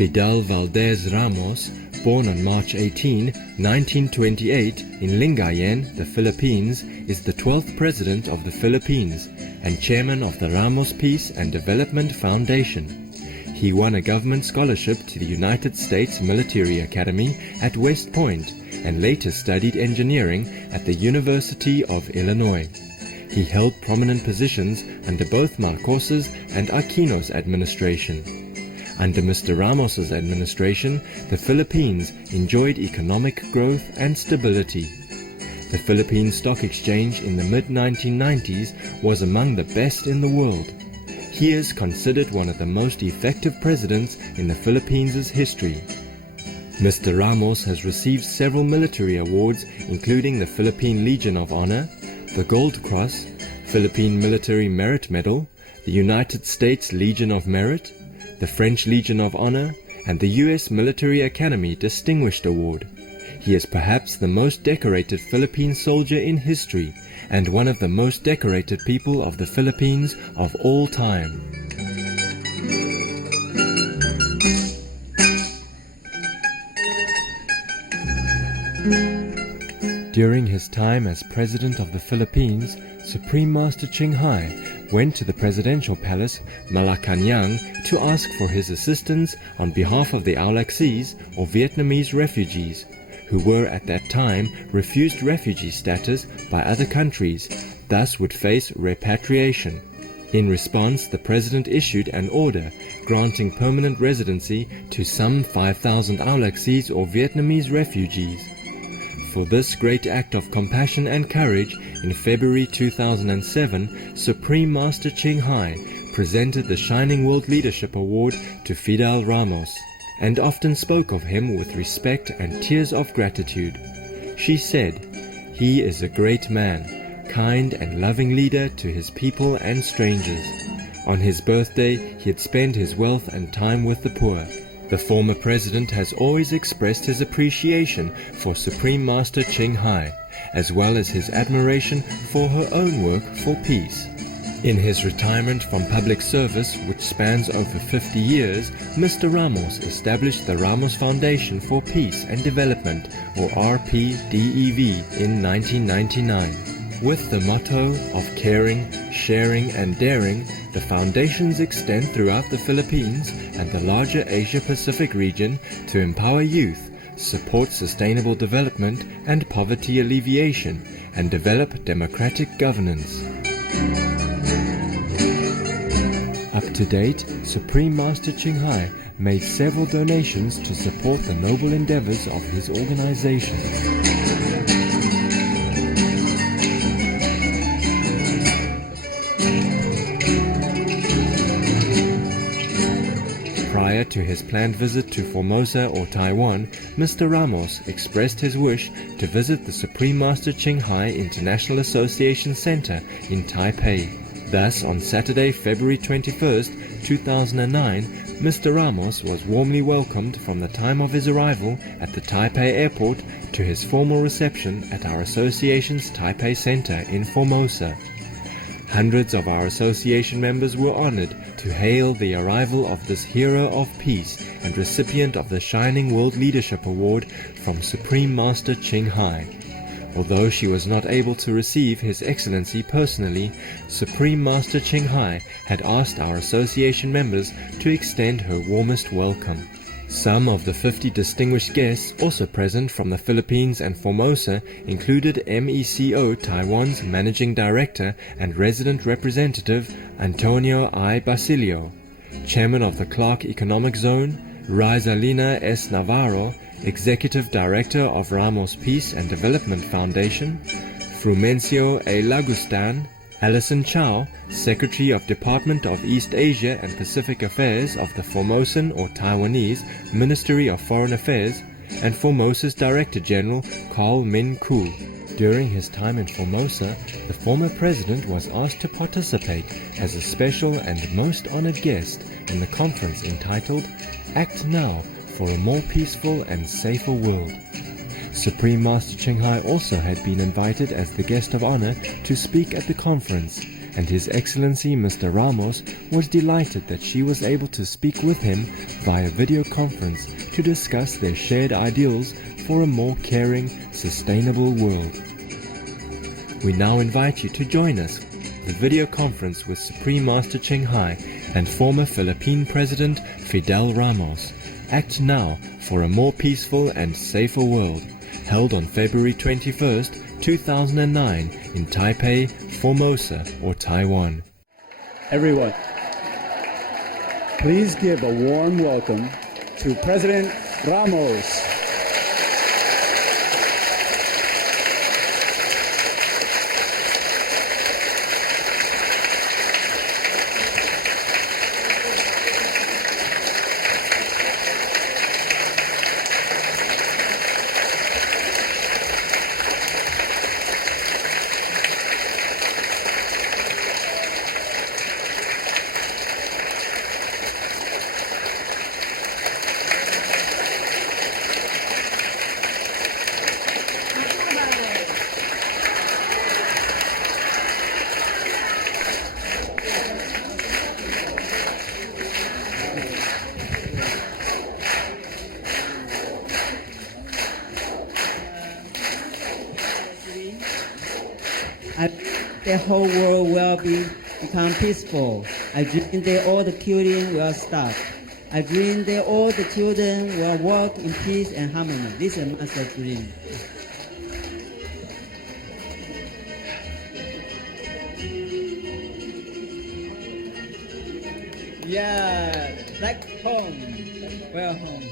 Fidel Valdez Ramos, born on March 18, 1928 in Lingayen, the Philippines, is the 12th President of the Philippines and Chairman of the Ramos Peace and Development Foundation. He won a government scholarship to the United States Military Academy at West Point and later studied engineering at the University of Illinois. He held prominent positions under both Marcos's and Aquino's administration. Under Mr. Ramos's administration, the Philippines enjoyed economic growth and stability. The Philippine Stock Exchange in the mid-1990s was among the best in the world. He is considered one of the most effective presidents in the Philippines' history. Mr. Ramos has received several military awards, including the Philippine Legion of Honor, the Gold Cross, Philippine Military Merit Medal, the United States Legion of Merit, the French Legion of Honor, and the U.S. Military Academy Distinguished Award. He is perhaps the most decorated Philippine soldier in history and one of the most decorated people of the Philippines of all time. During his time as President of the Philippines, Supreme Master Ching Hai went to the Presidential Palace, Malacañang, to ask for his assistance on behalf of the Âu Lạc or Vietnamese refugees, who were at that time refused refugee status by other countries, thus would face repatriation. In response, the President issued an order granting permanent residency to some 5,000 Âu Lạc or Vietnamese refugees. For this great act of compassion and courage, in February 2007, Supreme Master Ching Hai presented the Shining World Leadership Award to Fidel Ramos, and often spoke of him with respect and tears of gratitude. She said, "He is a great man, kind and loving leader to his people and strangers. On his birthday, he had spent his wealth and time with the poor." The former president has always expressed his appreciation for Supreme Master Ching Hai, as well as his admiration for her own work for peace. In his retirement from public service, which spans over 50 years, Mr. Ramos established the Ramos Foundation for Peace and Development, or RPDEV, in 1999. With the motto of caring, sharing and daring, the foundations extend throughout the Philippines and the larger Asia-Pacific region to empower youth, support sustainable development and poverty alleviation, and develop democratic governance. Up to date, Supreme Master Ching Hai made several donations to support the noble endeavors of his organization. Prior to his planned visit to Formosa or Taiwan, Mr. Ramos expressed his wish to visit the Supreme Master Ching Hai International Association Center in Taipei. Thus, on Saturday, February 21st, 2009, Mr. Ramos was warmly welcomed from the time of his arrival at the Taipei airport to his formal reception at our association's Taipei Center in Formosa. Hundreds of our association members were honored to hail the arrival of this hero of peace and recipient of the Shining World Leadership Award from Supreme Master Ching Hai. Although she was not able to receive His Excellency personally, Supreme Master Ching Hai had asked our association members to extend her warmest welcome. Some of the 50 distinguished guests also present from the Philippines and Formosa included MECO Taiwan's Managing Director and Resident Representative Antonio I. Basilio, Chairman of the Clark Economic Zone, Rizalina S. Navarro, Executive Director of Ramos Peace and Development Foundation, Frumencio A. Lagustan, Alison Chow, Secretary of Department of East Asia and Pacific Affairs of the Formosan or Taiwanese Ministry of Foreign Affairs, and Formosa's Director General Carl Min Koo. During his time in Formosa, the former president was asked to participate as a special and most honored guest in the conference entitled Act Now for a More Peaceful and Safer World. Supreme Master Ching Hai also had been invited as the guest of honor to speak at the conference, and His Excellency Mr. Ramos was delighted that she was able to speak with him via video conference to discuss their shared ideals for a more caring, sustainable world. We now invite you to join us for the video conference with Supreme Master Ching Hai and former Philippine President Fidel Ramos. Act Now for a More Peaceful and Safer World, held on February 21st, 2009 in Taipei, Formosa, or Taiwan. Everyone, please give a warm welcome to President Ramos. The whole world will become peaceful. I dream that all the killing will stop. I dream that all the children will walk in peace and harmony. This is my dream. Yeah, back home. Well home.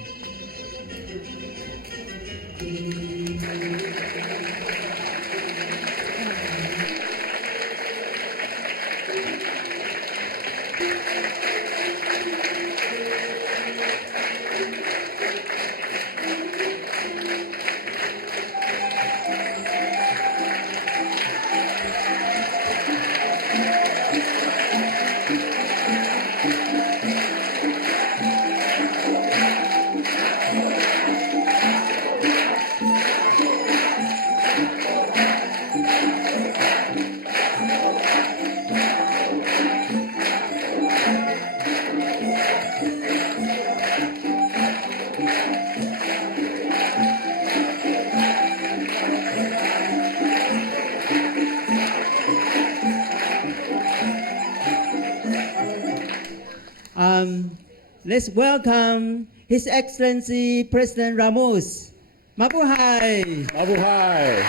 Let's welcome His Excellency President Ramos. Mabuhay! Mabuhay!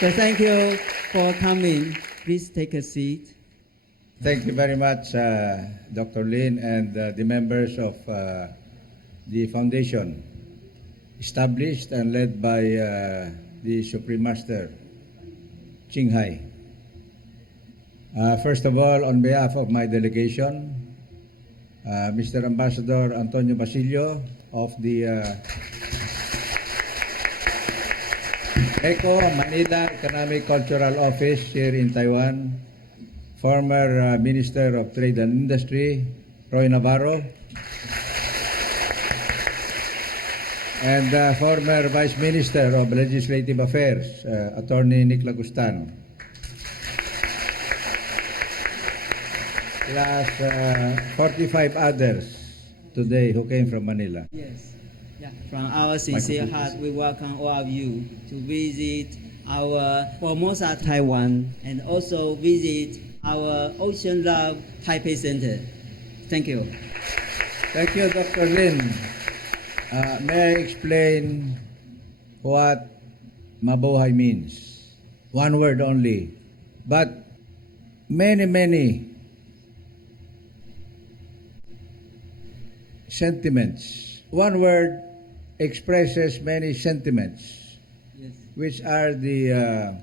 So thank you for coming. Please take a seat. Thank you very much, Dr. Lin, and the members of the foundation, established and led by the Supreme Master Ching Hai. First of all, on behalf of my delegation, Mr. Ambassador Antonio Basilio of the ECO Manila Economic Cultural Office here in Taiwan, former Minister of Trade and Industry, Roy Navarro, and former Vice Minister of Legislative Affairs, Attorney Nick Lagustan, plus 45 others today who came from Manila. Yes. Yeah. From our sincere heart, we welcome all of you to visit our Formosa, Taiwan, and also visit our Ocean Love Taipei Center. Thank you. Thank you, Dr. Lin. May I explain what mabuhay means? One word only, but many sentiments. One word expresses many sentiments, Yes. which are the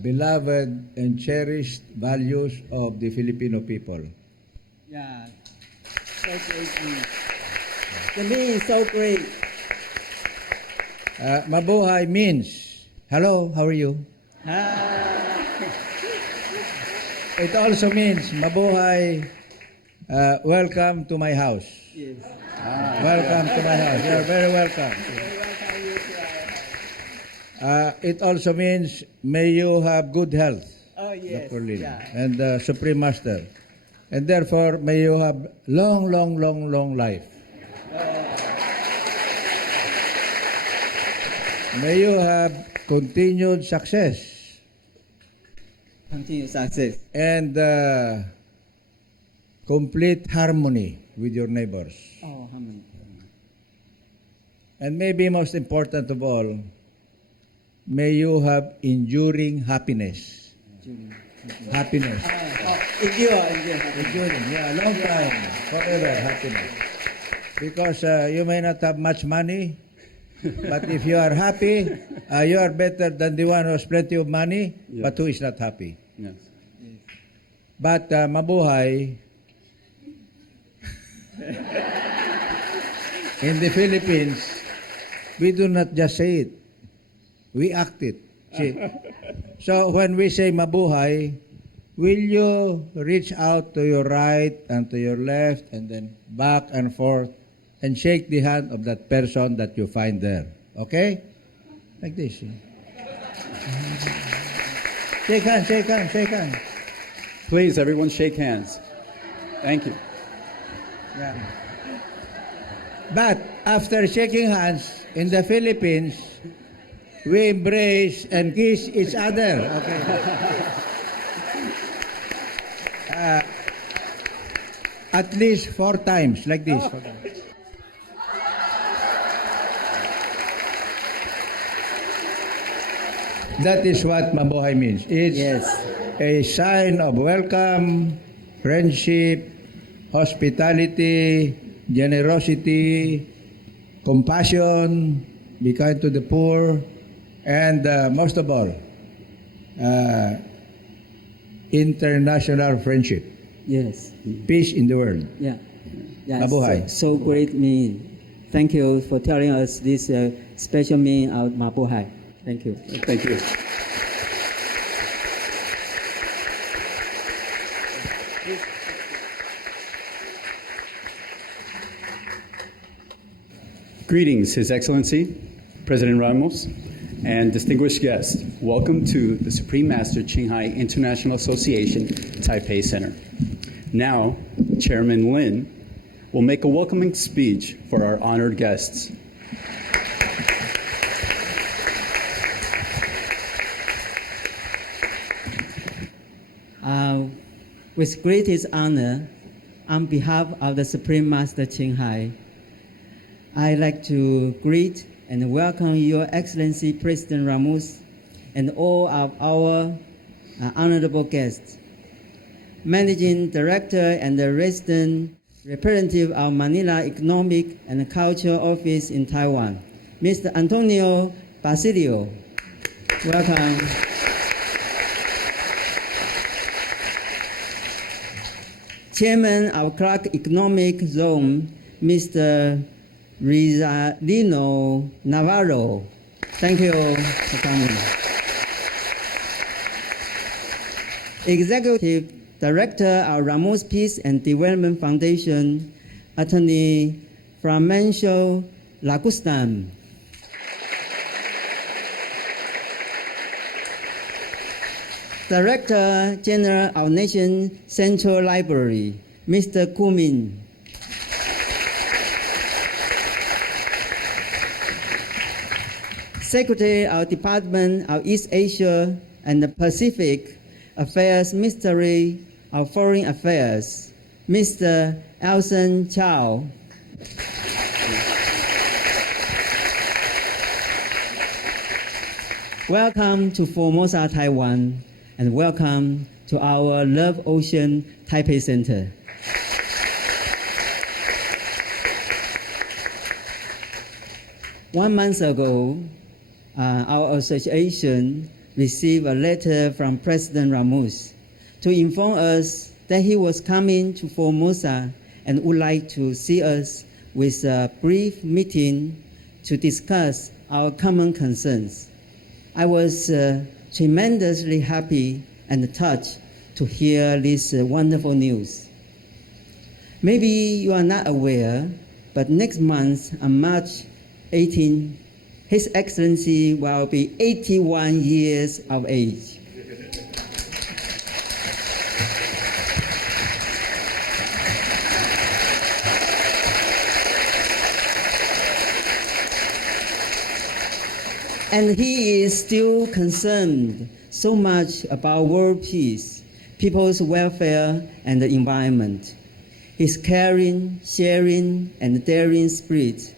beloved and cherished values of the Filipino people. Yeah. So great. The meaning is so great. Mabuhay means, hello, how are you? It also means, mabuhay, welcome to my house. Welcome to my house. You're very welcome. It also means may you have good health, Oh, yes. Dr. Lin, Yeah. and Supreme Master. And therefore, may you have long, long, long, long life. May you have continued success Continue success. and complete harmony with your neighbors. Oh, how many? And maybe most important of all, may you have enduring happiness. Happiness. Endure. Enduring, yeah, long time, forever happiness. Because you may not have much money, but if you are happy, you are better than the one who has plenty of money, but who is not happy. Yes. But mabuhay, in the Philippines, we do not just say it, we act it. See? So when we say mabuhay, will you reach out to your right and to your left and then back and forth and shake the hand of that person that you find there? Okay? Like this. See? Shake hands, shake hands, shake hands. Please, everyone, shake hands. Thank you. Yeah. But after shaking hands in the Philippines, we embrace and kiss each other. Okay. At least 4 times, like this. Oh. That is what mabuhay means. It's Yes. a sign of welcome, friendship, hospitality, generosity, compassion, be kind to the poor, and most of all, international friendship, Yes. peace in the world. Yeah. Yeah. Mabuhay. So great meaning. Thank you for telling us this special meaning of mabuhay. Thank you. Thank you. Greetings, His Excellency, President Ramos, and distinguished guests. Welcome to the Supreme Master Qinghai International Association Taipei Center. Now, Chairman Lin will make a welcoming speech for our honored guests. With greatest honor, on behalf of the Supreme Master Qinghai, I'd like to greet and welcome Your Excellency President Ramos and all of our honorable guests. Managing Director and the resident representative of Manila Economic and Cultural Office in Taiwan, Mr. Antonio Basilio. Welcome. Chairman of Clark Economic Zone, Mr. Rizalino Navarro. Thank you for coming. Executive Director of Ramos Peace and Development Foundation, Attorney Framancio Lagustan. Director General of Nation Central Library, Mr. Kumin. Secretary of Department of East Asia and the Pacific Affairs, Ministry of Foreign Affairs, Mr. Elson Chow. Welcome to Formosa, Taiwan, and welcome to our Love Ocean Taipei Center. One month ago, our association received a letter from President Ramos to inform us that he was coming to Formosa and would like to see us with a brief meeting to discuss our common concerns. I was tremendously happy and touched to hear this wonderful news. Maybe you are not aware, but next month on March 18, His Excellency will be 81 years of age. And he is still concerned so much about world peace, people's welfare, and the environment. His caring, sharing, and daring spirit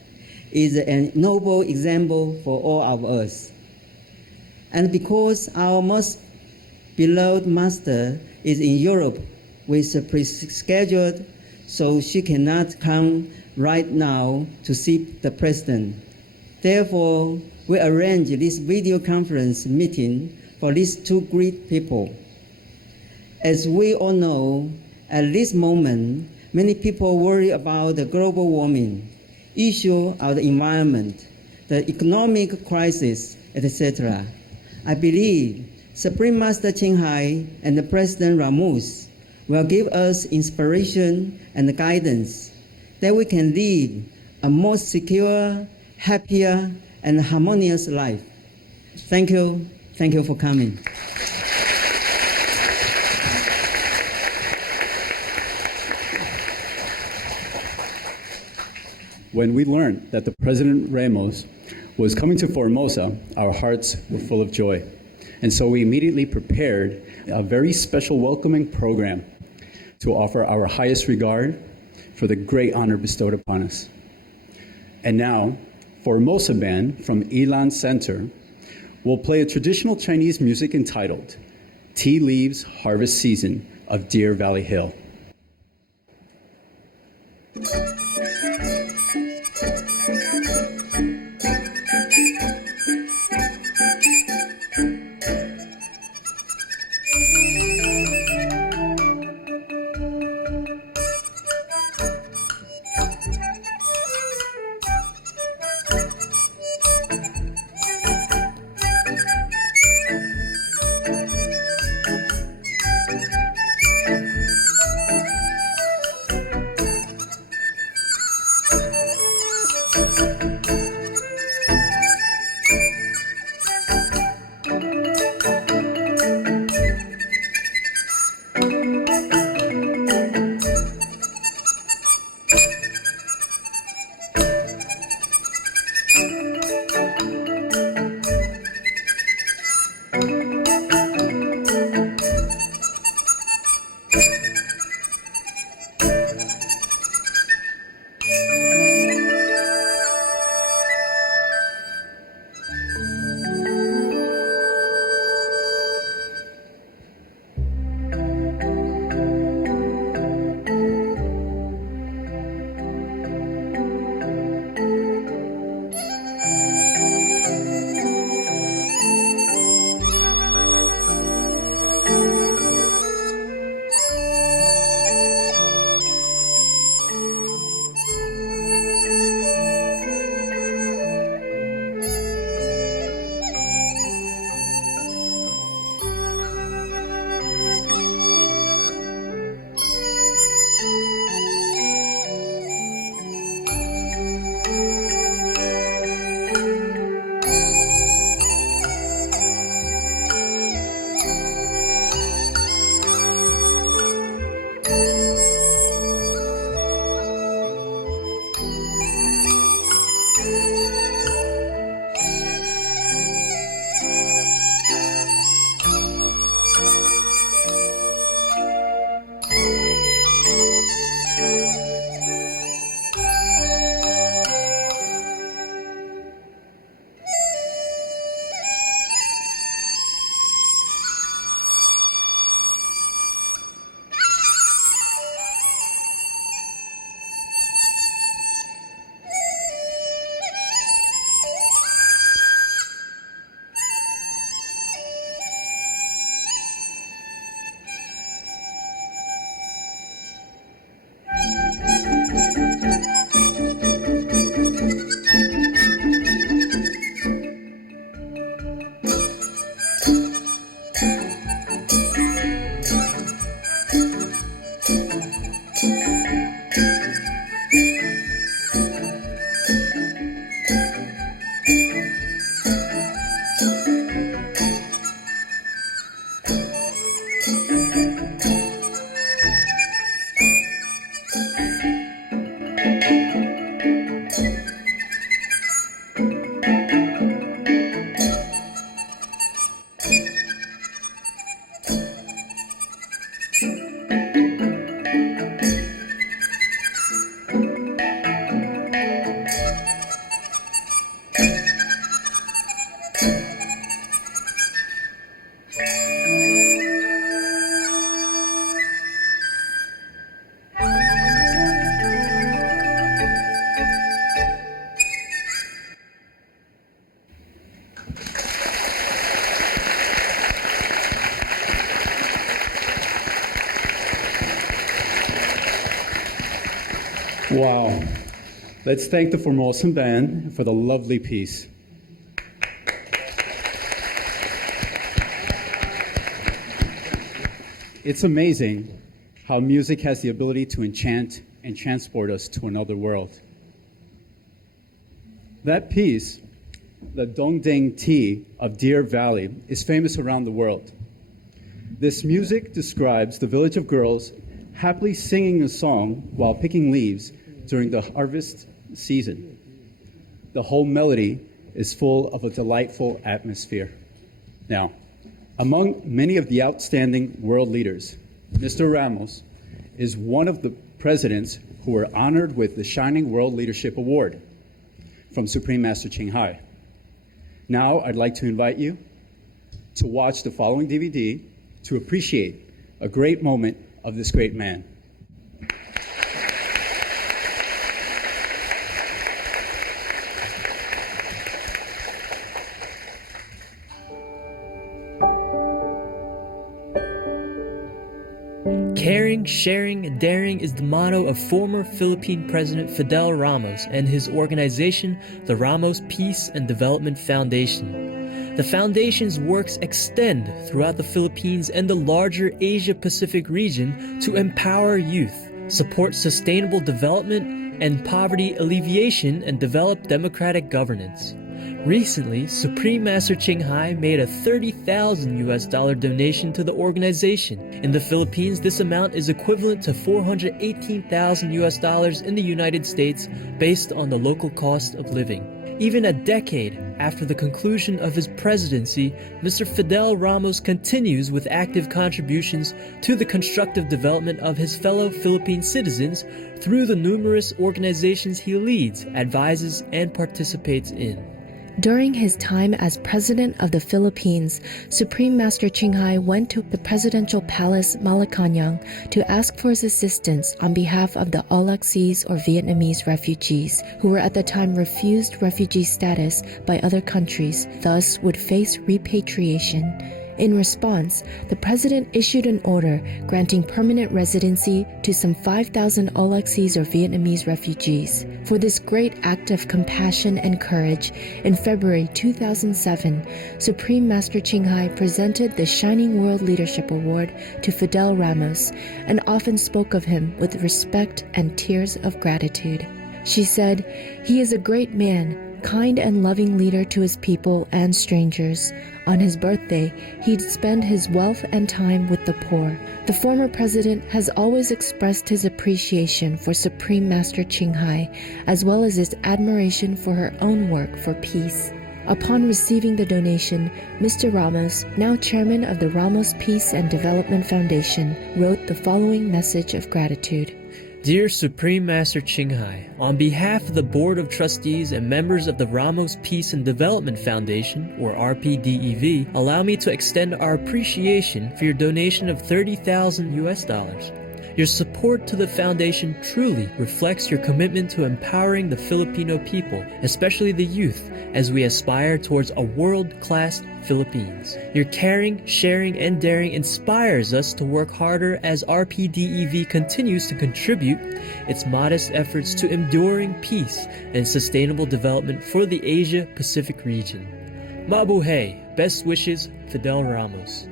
is a noble example for all of us. And because our most beloved master is in Europe with a pre-scheduled, so she cannot come right now to see the president. Therefore, we arranged this video conference meeting for these two great people. As we all know, at this moment, many people worry about the global warming, issue of the environment, the economic crisis, etc. I believe Supreme Master Ching Hai and the President Ramos will give us inspiration and guidance that we can live a more secure, happier, and harmonious life. Thank you. Thank you for coming. When we learned that the President Ramos was coming to Formosa, our hearts were full of joy. And so we immediately prepared a very special welcoming program to offer our highest regard for the great honor bestowed upon us. And now, Formosa Band from Ilan Center will play a traditional Chinese music entitled Tea Leaves Harvest Season of Deer Valley Hill. Wow. Let's thank the Formosan band for the lovely piece. It's amazing how music has the ability to enchant and transport us to another world. That piece, the Dongdeng Tea of Deer Valley, is famous around the world. This music describes the village of girls happily singing a song while picking leaves during the harvest season. The whole melody is full of a delightful atmosphere. Now, among many of the outstanding world leaders, Mr. Ramos is one of the presidents who were honored with the Shining World Leadership Award from Supreme Master Ching Hai. Now, I'd like to invite you to watch the following DVD to appreciate a great moment of this great man. Caring, sharing, and daring is the motto of former Philippine President Fidel Ramos and his organization, the Ramos Peace and Development Foundation. The foundation's works extend throughout the Philippines and the larger Asia-Pacific region to empower youth, support sustainable development and poverty alleviation, and develop democratic governance. Recently, Supreme Master Ching Hai made a $30,000 donation to the organization. In the Philippines, this amount is equivalent to $418,000 in the United States based on the local cost of living. Even a decade after the conclusion of his presidency, Mr. Fidel Ramos continues with active contributions to the constructive development of his fellow Philippine citizens through the numerous organizations he leads, advises, and participates in. During his time as President of the Philippines, Supreme Master Ching Hai went to the Presidential Palace Malacañang to ask for his assistance on behalf of the Âu Lạc or Vietnamese refugees, who were at the time refused refugee status by other countries, thus would face repatriation. In response, the President issued an order granting permanent residency to some 5,000 Âu Lạc or Vietnamese refugees. For this great act of compassion and courage, in February 2007, Supreme Master Ching Hai presented the Shining World Leadership Award to Fidel Ramos and often spoke of him with respect and tears of gratitude. She said, "He is a great man, kind and loving leader to his people and strangers. On his birthday, he'd spend his wealth and time with the poor." The former president has always expressed his appreciation for Supreme Master Ching Hai, as well as his admiration for her own work for peace. Upon receiving the donation, Mr. Ramos, now chairman of the Ramos Peace and Development Foundation, wrote the following message of gratitude. Dear Supreme Master Ching Hai, on behalf of the Board of Trustees and members of the Ramos Peace and Development Foundation, or RPDEV, allow me to extend our appreciation for your donation of $30,000. Your support to the foundation truly reflects your commitment to empowering the Filipino people, especially the youth, as we aspire towards a world-class Philippines. Your caring, sharing, and daring inspires us to work harder as RPDEV continues to contribute its modest efforts to enduring peace and sustainable development for the Asia-Pacific region. Mabuhay! Best wishes, Fidel Ramos.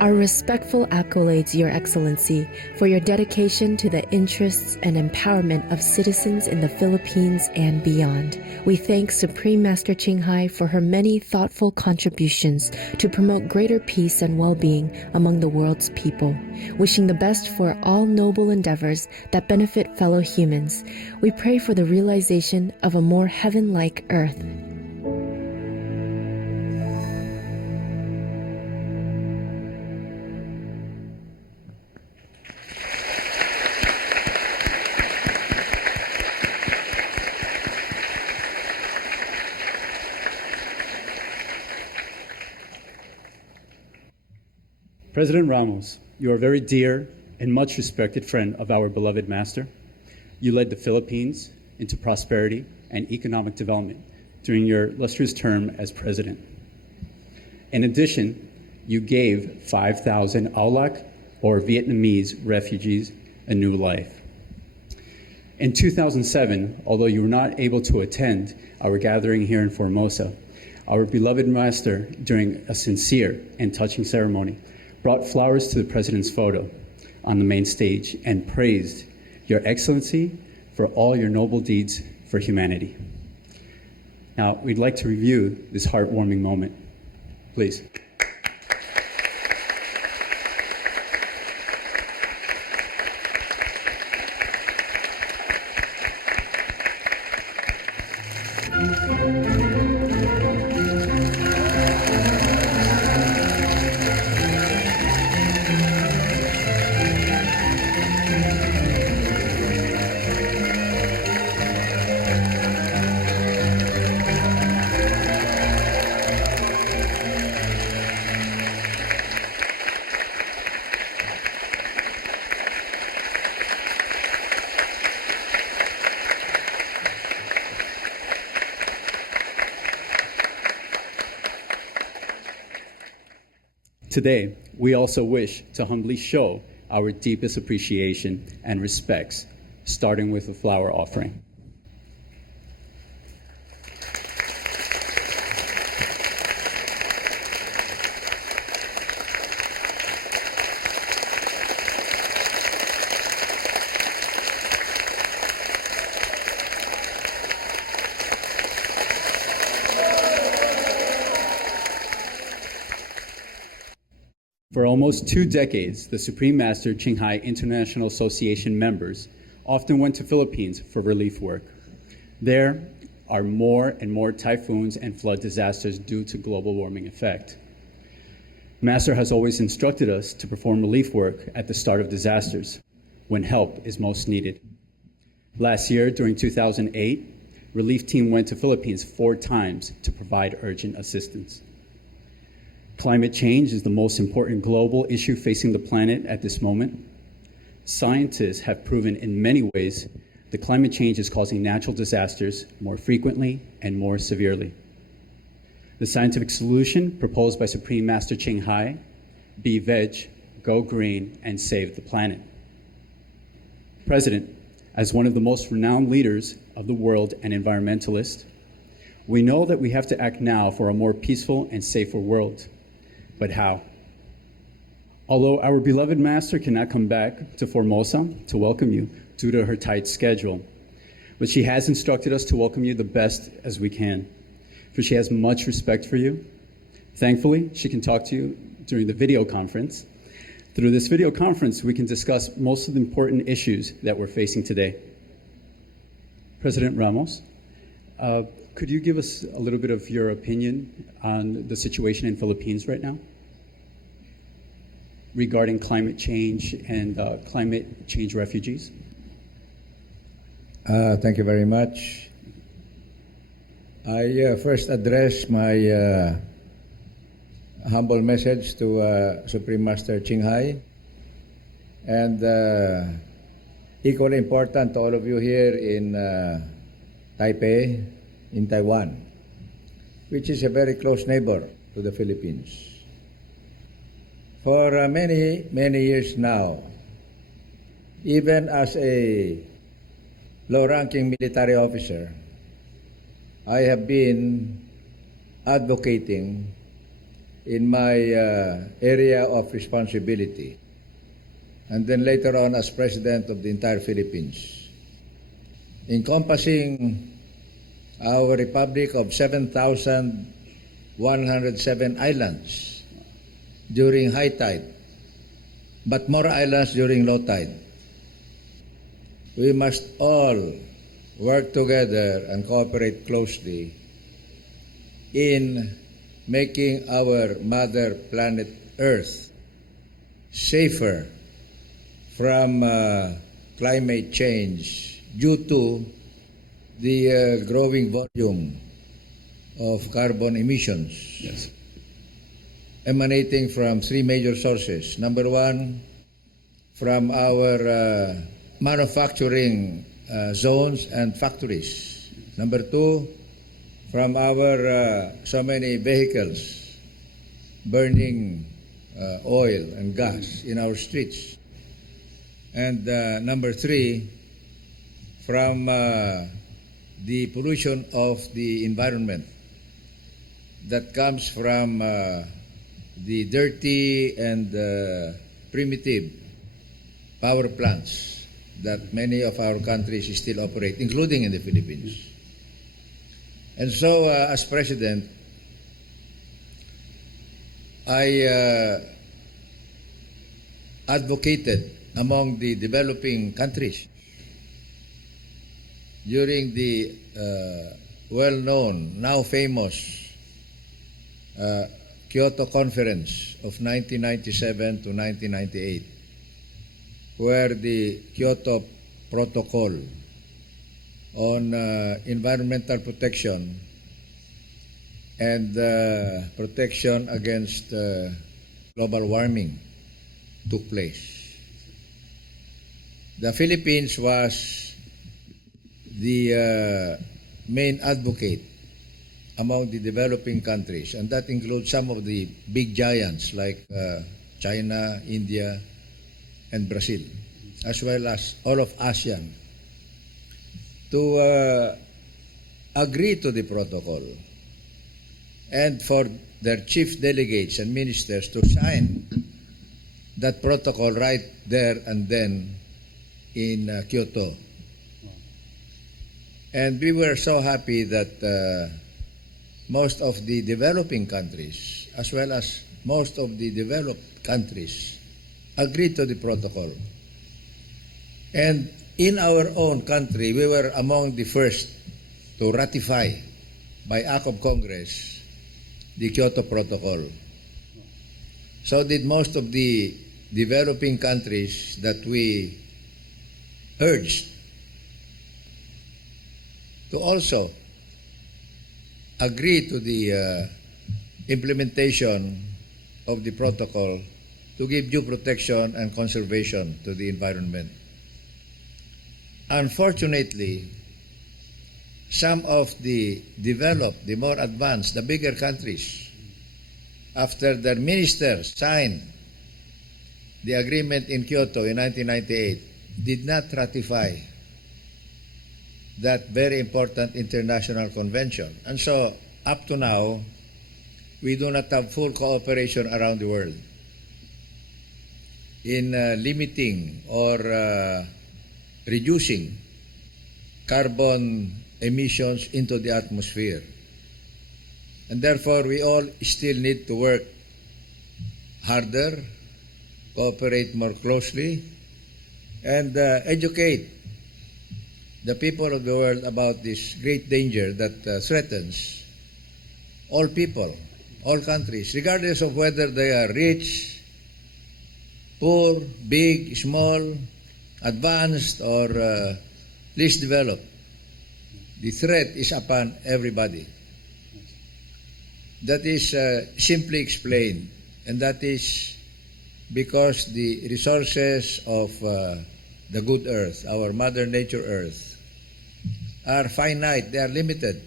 Our respectful accolades, Your Excellency, for your dedication to the interests and empowerment of citizens in the Philippines and beyond. We thank Supreme Master Ching Hai for her many thoughtful contributions to promote greater peace and well-being among the world's people. Wishing the best for all noble endeavors that benefit fellow humans, we pray for the realization of a more heaven-like earth. President Ramos, you are a very dear and much respected friend of our beloved master. You led the Philippines into prosperity and economic development during your illustrious term as president. In addition, you gave 5,000 Âu Lạc, or Vietnamese refugees, a new life. In 2007, although you were not able to attend our gathering here in Formosa, our beloved master, during a sincere and touching ceremony, brought flowers to the President's photo on the main stage and praised Your Excellency for all your noble deeds for humanity. Now, we'd like to review this heartwarming moment. Please. Today, we also wish to humbly show our deepest appreciation and respects, starting with a flower offering. For almost 2 decades, the Supreme Master Ching Hai International Association members often went to Philippines for relief work. There are more and more typhoons and flood disasters due to global warming effect. Master has always instructed us to perform relief work at the start of disasters, when help is most needed. Last year, during 2008, relief team went to Philippines 4 times to provide urgent assistance. Climate change is the most important global issue facing the planet at this moment. Scientists have proven in many ways that climate change is causing natural disasters more frequently and more severely. The scientific solution proposed by Supreme Master Ching Hai: be veg, go green, and save the planet. President, as one of the most renowned leaders of the world and environmentalist, we know that we have to act now for a more peaceful and safer world. But how? Although our beloved master cannot come back to Formosa to welcome you due to her tight schedule, but she has instructed us to welcome you the best as we can, for she has much respect for you. Thankfully, she can talk to you during the video conference. Through this video conference, we can discuss most of the important issues that we're facing today. President Ramos, could you give us a little bit of your opinion on the situation in Philippines right now regarding climate change and climate change refugees? Thank you very much. I first address my humble message to Supreme Master Ching Hai, and equally important to all of you here in Taipei, in Taiwan, which is a very close neighbor to the Philippines. For many, many years now, even as a low-ranking military officer, I have been advocating in my area of responsibility, and then later on as President of the entire Philippines, encompassing our Republic of 7,107 islands during high tide, but more islands during low tide. We must all work together and cooperate closely in making our mother planet Earth safer from climate change due to the growing volume of carbon emissions. Yes. Emanating from 3 major sources. Number 1, from our manufacturing zones and factories. Number 2, from our so many vehicles burning oil and gas in our streets. And number three, from the pollution of the environment that comes from the dirty and primitive power plants that many of our countries still operate, including in the Philippines. And so, as President, I advocated among the developing countries during the well-known, now famous Kyoto Conference of 1997 to 1998, where the Kyoto Protocol on environmental protection and protection against global warming took place. The Philippines was the main advocate among the developing countries, and that includes some of the big giants like China, India, and Brazil, as well as all of ASEAN, to agree to the protocol and for their chief delegates and ministers to sign that protocol right there and then in Kyoto. And we were so happy that most of the developing countries, as well as most of the developed countries, agreed to the protocol. And in our own country, we were among the first to ratify by act of Congress the Kyoto Protocol. So did most of the developing countries that we urged to also agree to the implementation of the protocol to give due protection and conservation to the environment. Unfortunately, some of the developed, the more advanced, the bigger countries, after their ministers signed the agreement in Kyoto in 1998, did not ratify that very important international convention. And so, up to now, we do not have full cooperation around the world in limiting or reducing carbon emissions into the atmosphere. And therefore, we all still need to work harder, cooperate more closely, and educate the people of the world about this great danger that threatens all people, all countries, regardless of whether they are rich, poor, big, small, advanced, or least developed. The threat is upon everybody. That is simply explained, and that is because the resources of the good earth, our Mother Nature Earth, are finite, they are limited.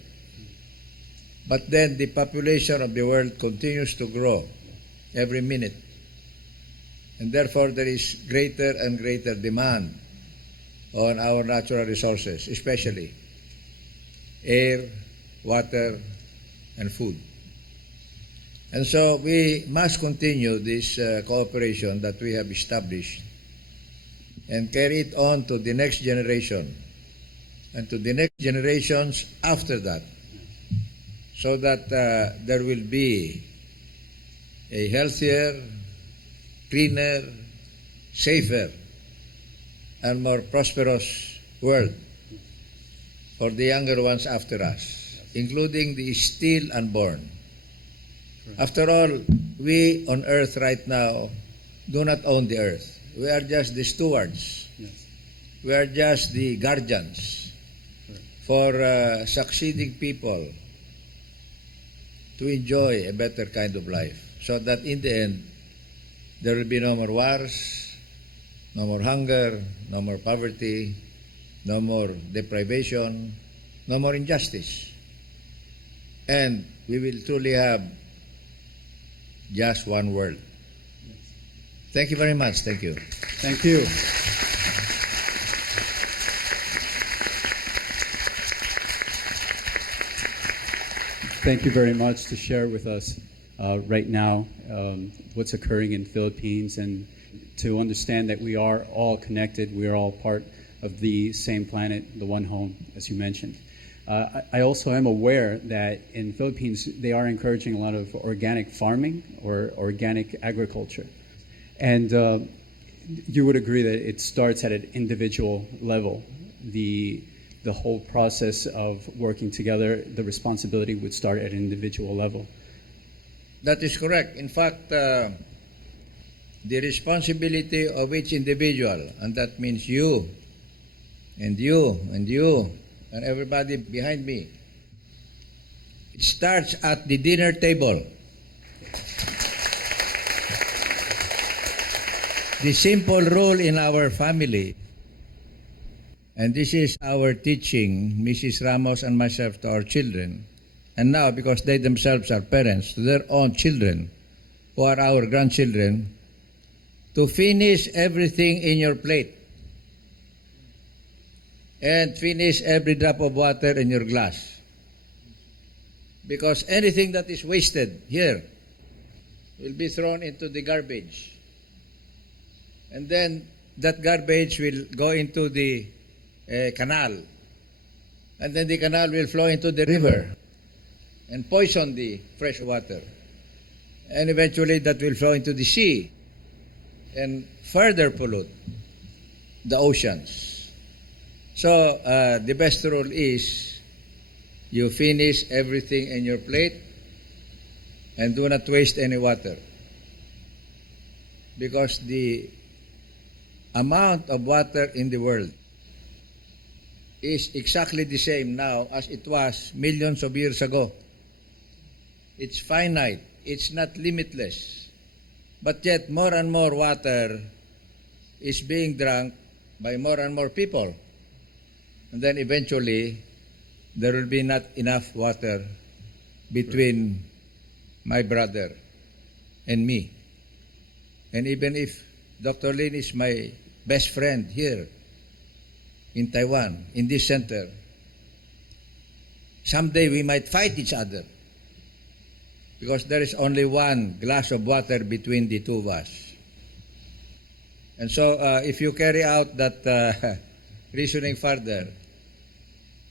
But then the population of the world continues to grow every minute. And therefore there is greater and greater demand on our natural resources, especially air, water, and food. And so we must continue this cooperation that we have established and carry it on to the next generation and to the next generations after that, so that there will be a healthier, cleaner, safer, and more prosperous world for the younger ones after us, including the still unborn. After all, we on earth right now do not own the earth. We are just the stewards. We are just the guardians for succeeding people to enjoy a better kind of life, so that in the end there will be no more wars, no more hunger, no more poverty, no more deprivation, no more injustice. And we will truly have just one world. Thank you very much. Thank you. Thank you. Thank you very much to share with us right now what's occurring in the Philippines, and to understand that we are all connected. We are all part of the same planet, the one home, as you mentioned. I also am aware that in the Philippines, they are encouraging a lot of organic farming or organic agriculture. And you would agree that it starts at an individual level. The whole process of working together, the responsibility would start at an individual level. That is correct. In fact, the responsibility of each individual, and that means you, and you, and you, and everybody behind me, it starts at the dinner table. The simple rule in our family, and this is our teaching, Mrs. Ramos and myself, to our children, and now because they themselves are parents to their own children, who are our grandchildren, to finish everything in your plate and finish every drop of water in your glass. Because anything that is wasted here will be thrown into the garbage. And then that garbage will go into the canal. And then the canal will flow into the river and poison the fresh water. And eventually that will flow into the sea and further pollute the oceans. So the best rule is you finish everything in your plate and do not waste any water. Because the amount of water in the world is exactly the same now as it was millions of years ago. It's finite. It's not limitless. But yet more and more water is being drunk by more and more people. And then eventually there will be not enough water between my brother and me. And even if Dr. Lin is my best friend here in Taiwan, in this center, someday we might fight each other because there is only one glass of water between the two of us. And so if you carry out that reasoning further,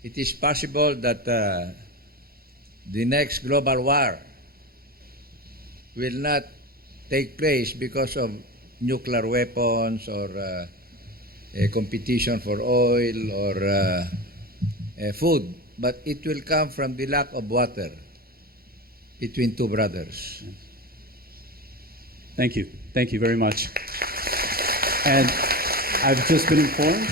it is possible that the next global war will not take place because of nuclear weapons or a competition for oil or food, but it will come from the lack of water between two brothers. Thank you. Thank you very much. And I've just been informed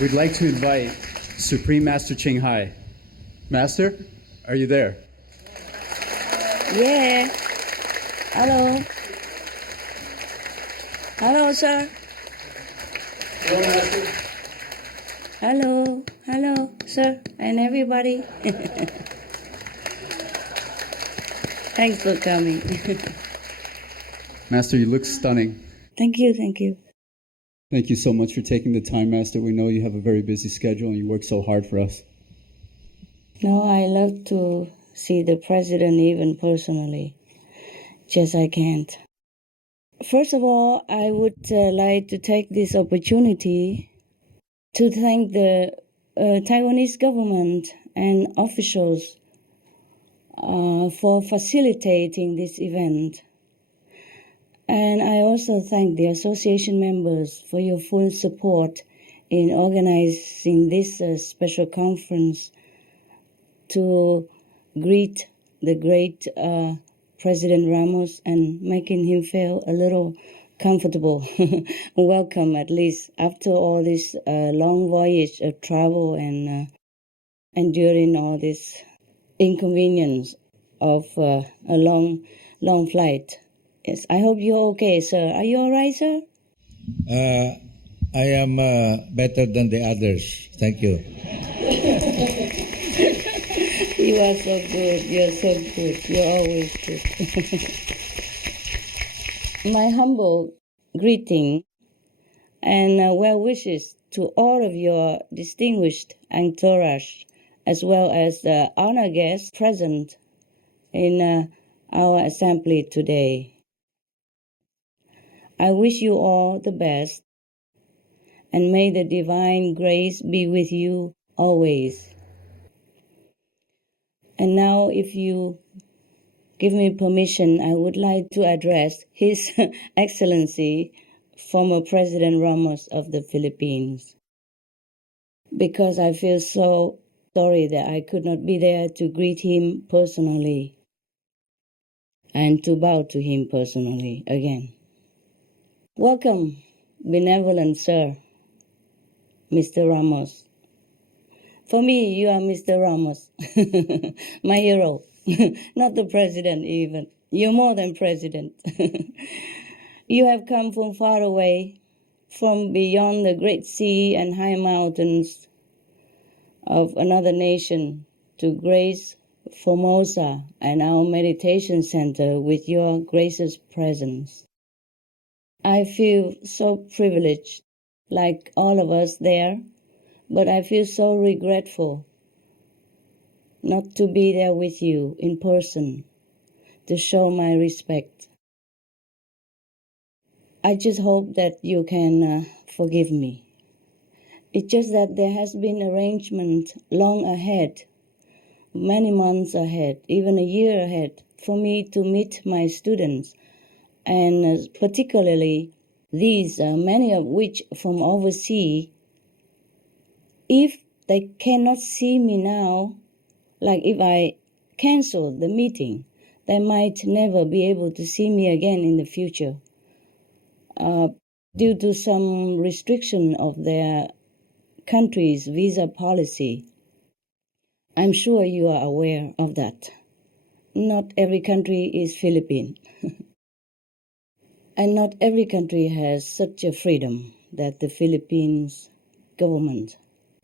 we'd like to invite Supreme Master Ching Hai. Master, are you there? Yeah. Hello. Hello, sir. Hello. Hello, sir, and everybody. Thanks for coming. Master, you look stunning. Thank you, thank you. Thank you so much for taking the time, Master. We know you have a very busy schedule and you work so hard for us. No, I love to see the president even personally. Just I can't. First of all, I would like to take this opportunity to thank the Taiwanese government and officials for facilitating this event. And I also thank the association members for your full support in organizing this special conference to greet the great President Ramos and making him feel a little comfortable, welcome at least after all this long voyage of travel and enduring all this inconvenience of a long flight. Yes, I hope you're okay, sir. Are you all right, sir? I am better than the others. Thank you. You are so good. You're so good. You're always good. My humble greeting and well wishes to all of your distinguished entourage, as well as the honored guests present in our assembly today. I wish you all the best, and may the divine grace be with you always. And now, if you give me permission, I would like to address His Excellency, former President Ramos of the Philippines, because I feel so sorry that I could not be there to greet him personally and to bow to him personally again. Welcome, benevolent Sir, Mr. Ramos. For me, you are Mr. Ramos, my hero, not the president even. You're more than president. You have come from far away, from beyond the great sea and high mountains of another nation to grace Formosa and our meditation center with your gracious presence. I feel so privileged, like all of us there, but I feel so regretful not to be there with you in person to show my respect. I just hope that you can forgive me. It's just that there has been arrangement long ahead, many months ahead, even a year ahead, for me to meet my students, and particularly these, many of which from overseas. If they cannot see me now, like if I cancel the meeting, they might never be able to see me again in the future due to some restriction of their country's visa policy. I'm sure you are aware of that. Not every country is Philippine. And not every country has such a freedom that the Philippines government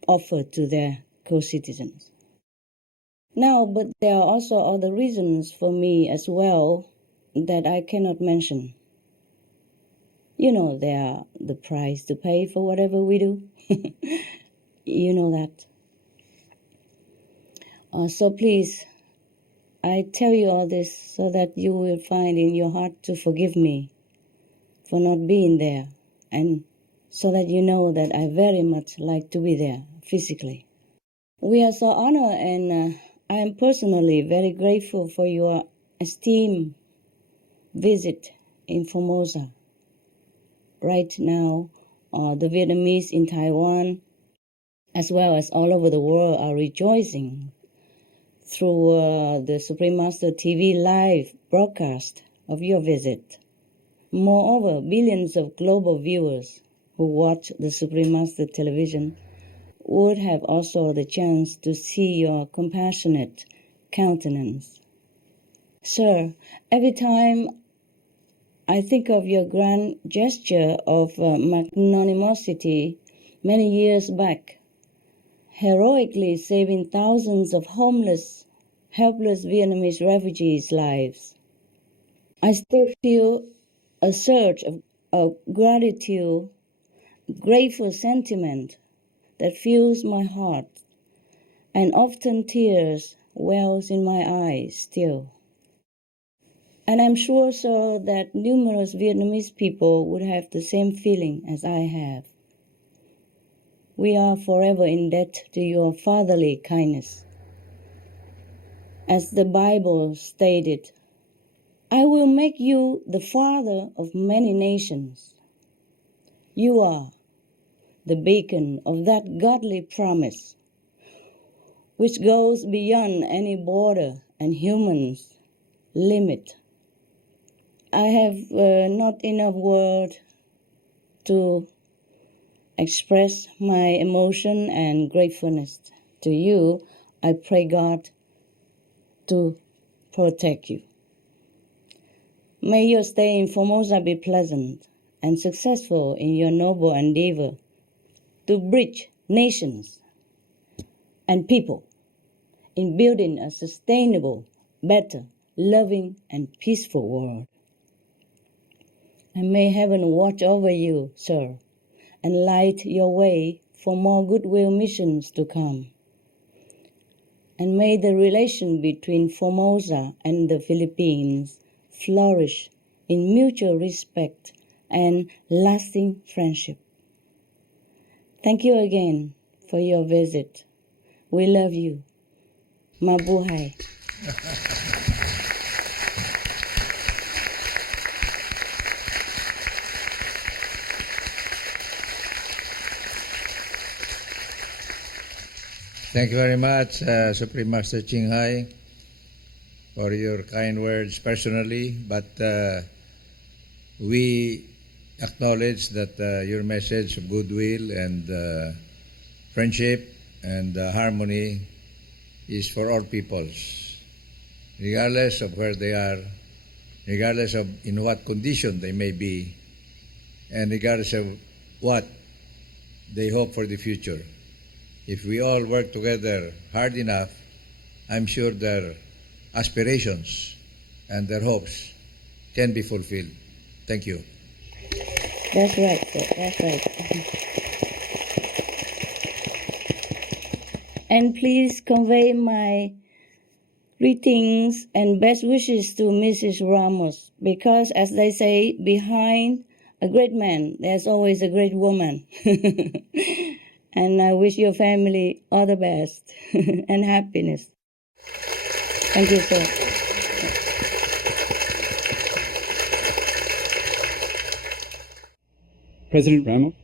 offer to their co-citizens. Now, but there are also other reasons for me as well that I cannot mention. You know, there are the price to pay for whatever we do. You know that. So please, I tell you all this so that you will find in your heart to forgive me for not being there, and so that you know that I very much like to be there physically. We are so honored, and I am personally very grateful for your esteemed visit in Formosa. Right now, the Vietnamese in Taiwan, as well as all over the world, are rejoicing through the Supreme Master TV live broadcast of your visit. Moreover, billions of global viewers who watch the Supreme Master television would have also the chance to see your compassionate countenance. Sir, every time I think of your grand gesture of magnanimity many years back, heroically saving thousands of homeless, helpless Vietnamese refugees' lives, I still feel a surge of gratitude, grateful sentiment that fills my heart, and often tears wells in my eyes still. And I'm sure so that numerous Vietnamese people would have the same feeling as I have. We are forever in debt to your fatherly kindness. As the Bible stated, I will make you the father of many nations. You are the beacon of that godly promise, which goes beyond any border and human's limit. I have not enough words to express my emotion and gratefulness to you. I pray God to protect you. May your stay in Formosa be pleasant and successful in your noble endeavor to bridge nations and people in building a sustainable, better, loving, and peaceful world. And may heaven watch over you, sir, and light your way for more goodwill missions to come. And may the relation between Formosa and the Philippines flourish in mutual respect and lasting friendship. Thank you again for your visit. We love you. Mabuhay. Thank you very much, Supreme Master Ching Hai, for your kind words personally, but we acknowledge that your message of goodwill and friendship and harmony is for all peoples, regardless of where they are, regardless of in what condition they may be, and regardless of what they hope for the future. If we all work together hard enough, I'm sure their aspirations and their hopes can be fulfilled. Thank you. That's right, sir. That's right. And please convey my greetings and best wishes to Mrs. Ramos, because as they say, behind a great man, there's always a great woman. And I wish your family all the best and happiness. Thank you, sir. President Ramos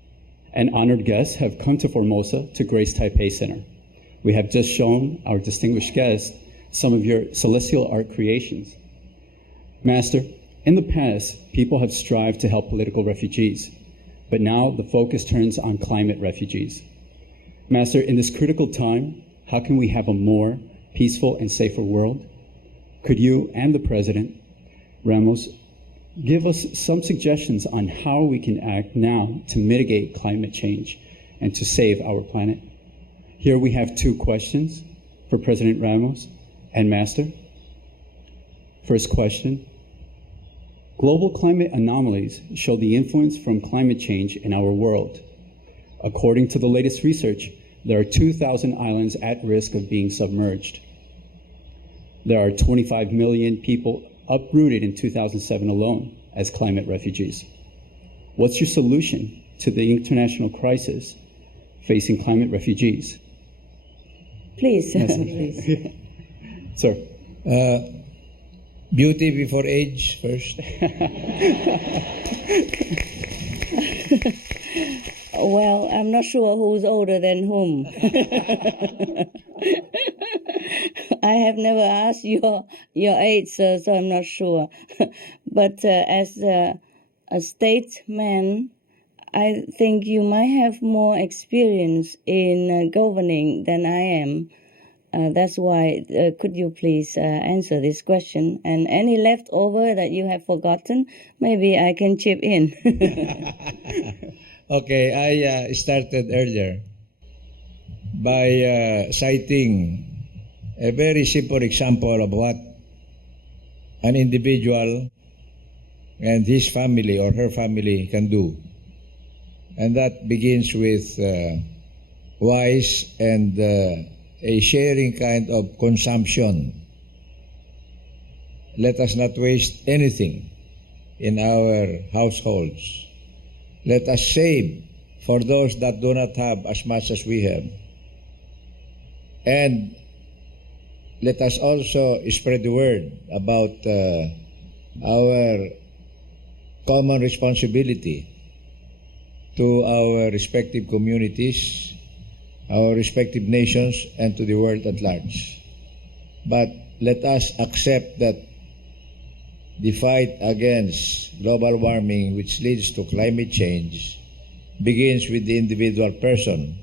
and honored guests have come to Formosa to grace Taipei Center. We have just shown our distinguished guests some of your celestial art creations. Master, in the past, people have strived to help political refugees, but now the focus turns on climate refugees. Master, in this critical time, how can we have a more peaceful and safer world? Could you and the President, Ramos, give us some suggestions on how we can act now to mitigate climate change and to save our planet? Here we have two questions for President Ramos and Master. First question: global climate anomalies show the influence from climate change in our world. According to the latest research, there are 2,000 islands at risk of being submerged. There are 25 million people uprooted in 2007 alone as climate refugees. What's your solution to the international crisis facing climate refugees? Please, please. Sir. Beauty before age first. Well, I'm not sure who's older than whom. I have never asked your age, sir, so I'm not sure. But as a statesman, I think you might have more experience in governing than I am. That's why, could you please answer this question? And any leftover that you have forgotten, maybe I can chip in. Okay, I started earlier by citing a very simple example of what an individual and his family or her family can do. And that begins with wise and a sharing kind of consumption. Let us not waste anything in our households. Let us save for those that do not have as much as we have. And let us also spread the word about our common responsibility to our respective communities, our respective nations, and to the world at large. But let us accept that the fight against global warming, which leads to climate change, begins with the individual person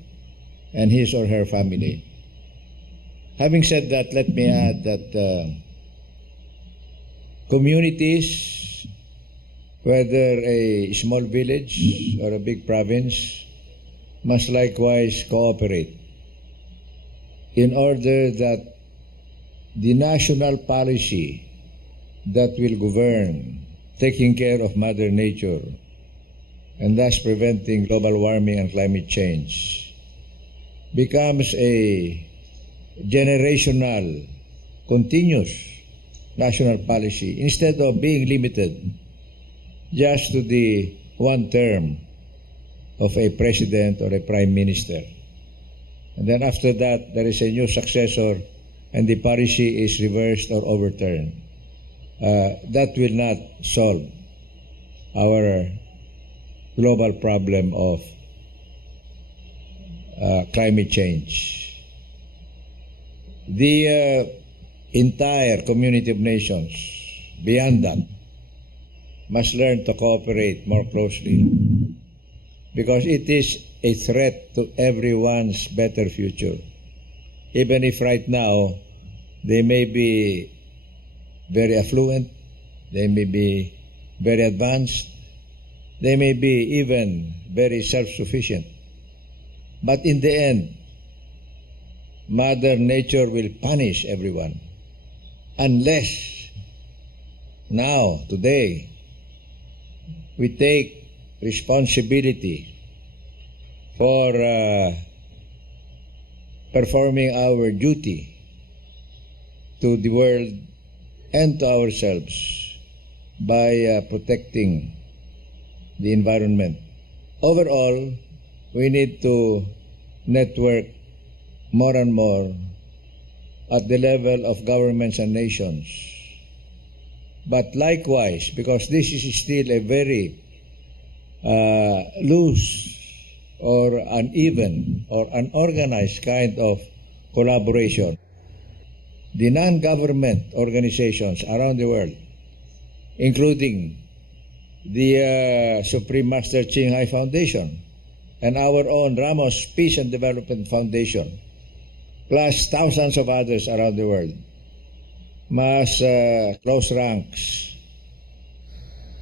and his or her family. Having said that, let me add that communities, whether a small village or a big province, must likewise cooperate in order that the national policy that will govern taking care of Mother Nature and thus preventing global warming and climate change becomes a generational, continuous national policy instead of being limited just to the one term of a president or a prime minister. And then after that, there is a new successor and the policy is reversed or overturned. That will not solve our global problem of climate change. The entire community of nations, beyond that, must learn to cooperate more closely because it is a threat to everyone's better future. Even if right now they may be very affluent, they may be very advanced, they may be even very self-sufficient. But in the end, Mother Nature will punish everyone unless now, today, we take responsibility for performing our duty to the world and to ourselves by protecting the environment. Overall, we need to network more and more at the level of governments and nations. But likewise, because this is still a very loose or uneven or unorganized kind of collaboration, the non-government organizations around the world, including the Supreme Master Ching Hai Foundation and our own Ramos Peace and Development Foundation, plus thousands of others around the world, must close ranks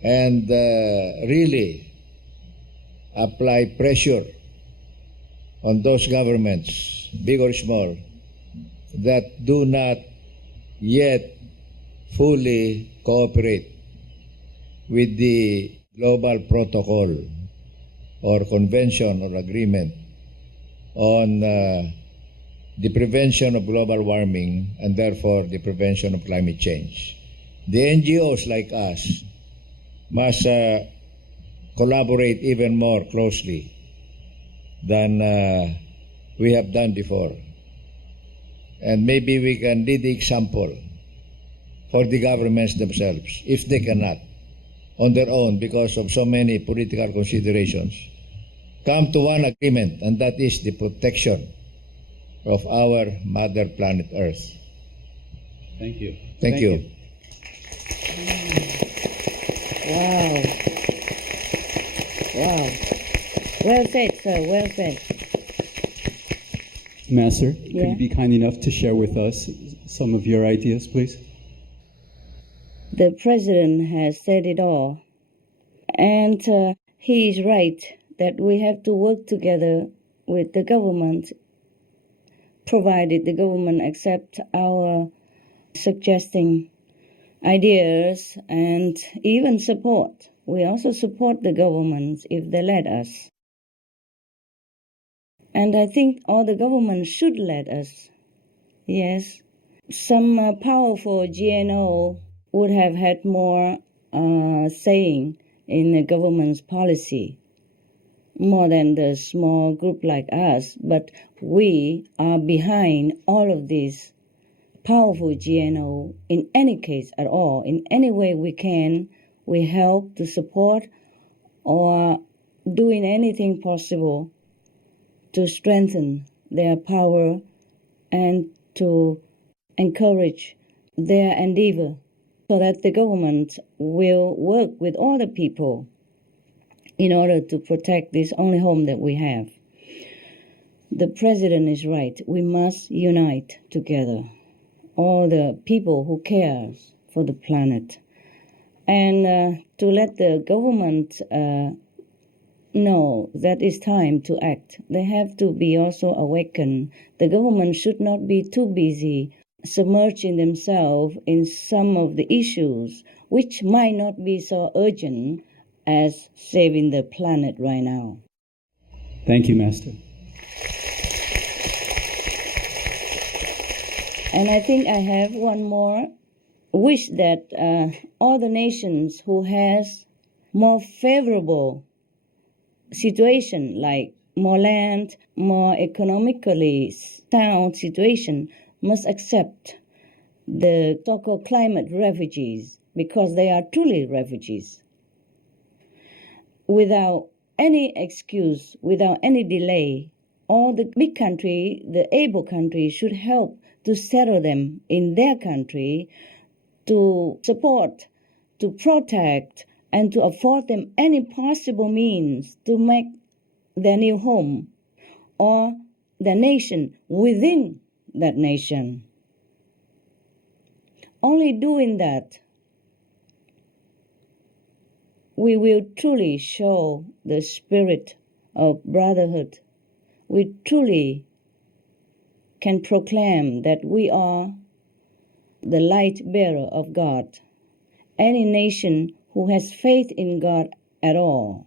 and really apply pressure on those governments, big or small, that do not yet fully cooperate with the global protocol or convention or agreement on the prevention of global warming and therefore the prevention of climate change. The NGOs like us must collaborate even more closely than we have done before. And maybe we can lead the example for the governments themselves, if they cannot, on their own, because of so many political considerations, come to one agreement, and that is the protection of our mother planet Earth. Thank you. Thank you. Wow. Wow. Well said, sir. Well said. Master, Yeah. could you be kind enough to share with us some of your ideas, please? The president has said it all. And he is right that we have to work together with the government, provided the government accept our suggesting ideas and even support. We also support the governments if they let us. And I think all the governments should let us. Yes. Some powerful GNO would have had more saying in the government's policy, more than the small group like us. But we are behind all of these powerful GNO in any case at all. In any way we can, we help to support or doing anything possible to strengthen their power and to encourage their endeavor so that the government will work with all the people in order to protect this only home that we have. The president is right. We must unite together, all the people who care for the planet, and to let the government know that it's time to act. They have to be also awakened. The government should not be too busy submerging themselves in some of the issues which might not be so urgent as saving the planet right now. Thank you, Master. And I think I have one more wish that all the nations who has more favorable situation, like more land, more economically sound situation, must accept the so-called climate refugees, because they are truly refugees. Without any excuse, without any delay, all the big country, the able country, should help to settle them in their country, to support, to protect, and to afford them any possible means to make their new home or their nation within that nation. Only doing that, we will truly show the spirit of brotherhood. We truly can proclaim that we are the light bearer of God. Any nation who has faith in God at all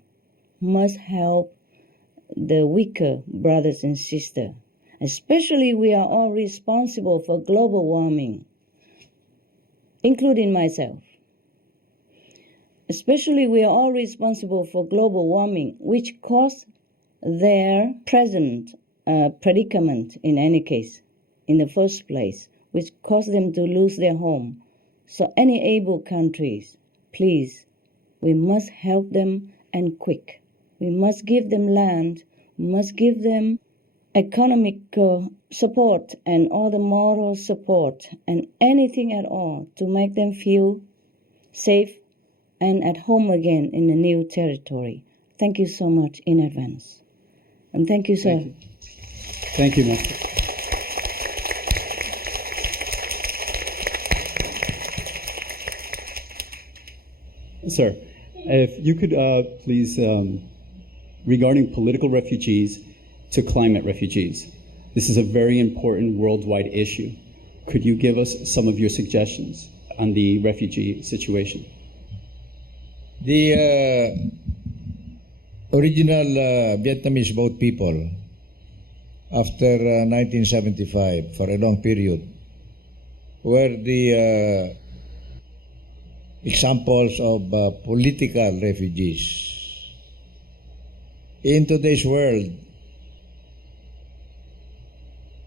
must help the weaker brothers and sisters. Especially, we are all responsible for global warming, including myself. Especially, we are all responsible for global warming, which caused their present predicament in any case, in the first place, which caused them to lose their home. So any able countries, please, we must help them, and quick. We must give them land, we must give them economic support and all the moral support and anything at all to make them feel safe and at home again in a new territory. Thank you so much in advance. And thank you, sir. Thank you, Master. Sir, if you could please, regarding political refugees to climate refugees, this is a very important worldwide issue. Could you give us some of your suggestions on the refugee situation? The original Vietnamese boat people, after 1975, for a long period, were the examples of political refugees. In today's world,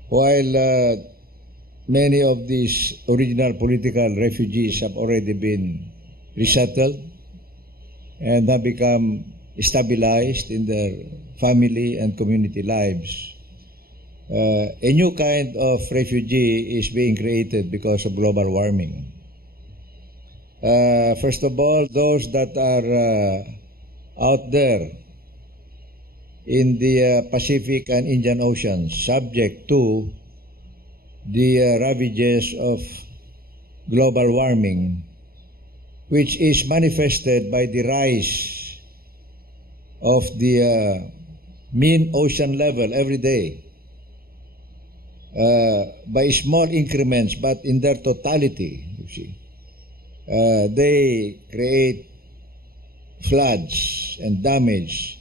while many of these original political refugees have already been resettled and have become stabilized in their family and community lives, a new kind of refugee is being created because of global warming. First of all, those that are out there in the Pacific and Indian Oceans, subject to the ravages of global warming, which is manifested by the rise of the mean ocean level every day, by small increments, but in their totality, you see. They create floods and damage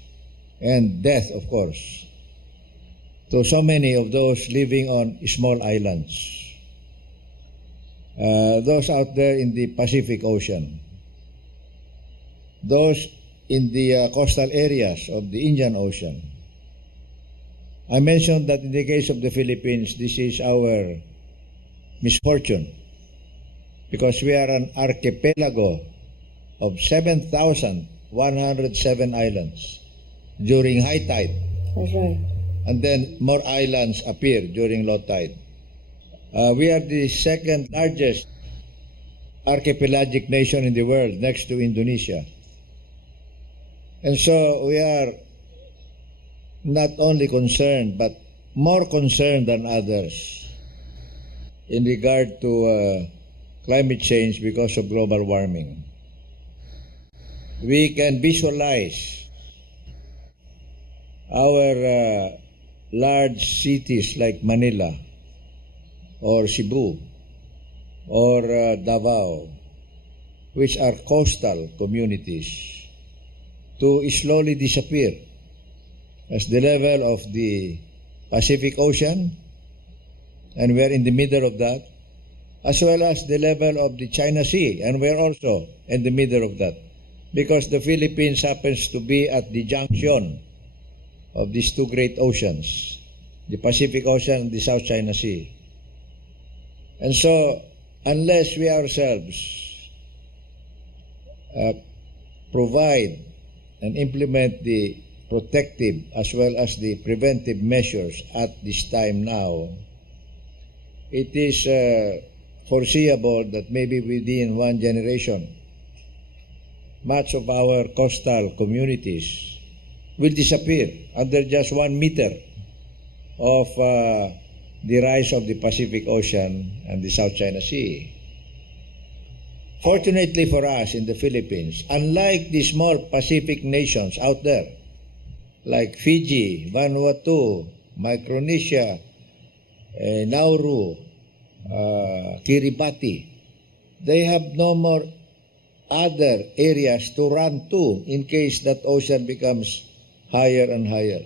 and death, of course, to so many of those living on small islands. Those out there in the Pacific Ocean, those in the coastal areas of the Indian Ocean. I mentioned that in the case of the Philippines, this is our misfortune, because we are an archipelago of 7,107 islands during high tide. That's right. And then more islands appear during low tide. We are the second largest archipelagic nation in the world, next to Indonesia. And so we are not only concerned, but more concerned than others in regard to climate change because of global warming. We can visualize our large cities like Manila or Cebu or Davao, which are coastal communities, to slowly disappear as the level of the Pacific Ocean, and we're in the middle of that, as well as the level of the China Sea, and we're also in the middle of that, because the Philippines happens to be at the junction of these two great oceans, the Pacific Ocean and the South China Sea. And so, unless we ourselves provide and implement the protective as well as the preventive measures at this time now, it is foreseeable that maybe within one generation, much of our coastal communities will disappear under just 1 meter of the rise of the Pacific Ocean and the South China Sea. Fortunately for us in the Philippines, unlike the small Pacific nations out there, like Fiji, Vanuatu, Micronesia, Nauru, Kiribati, they have no more other areas to run to in case that ocean becomes higher and higher.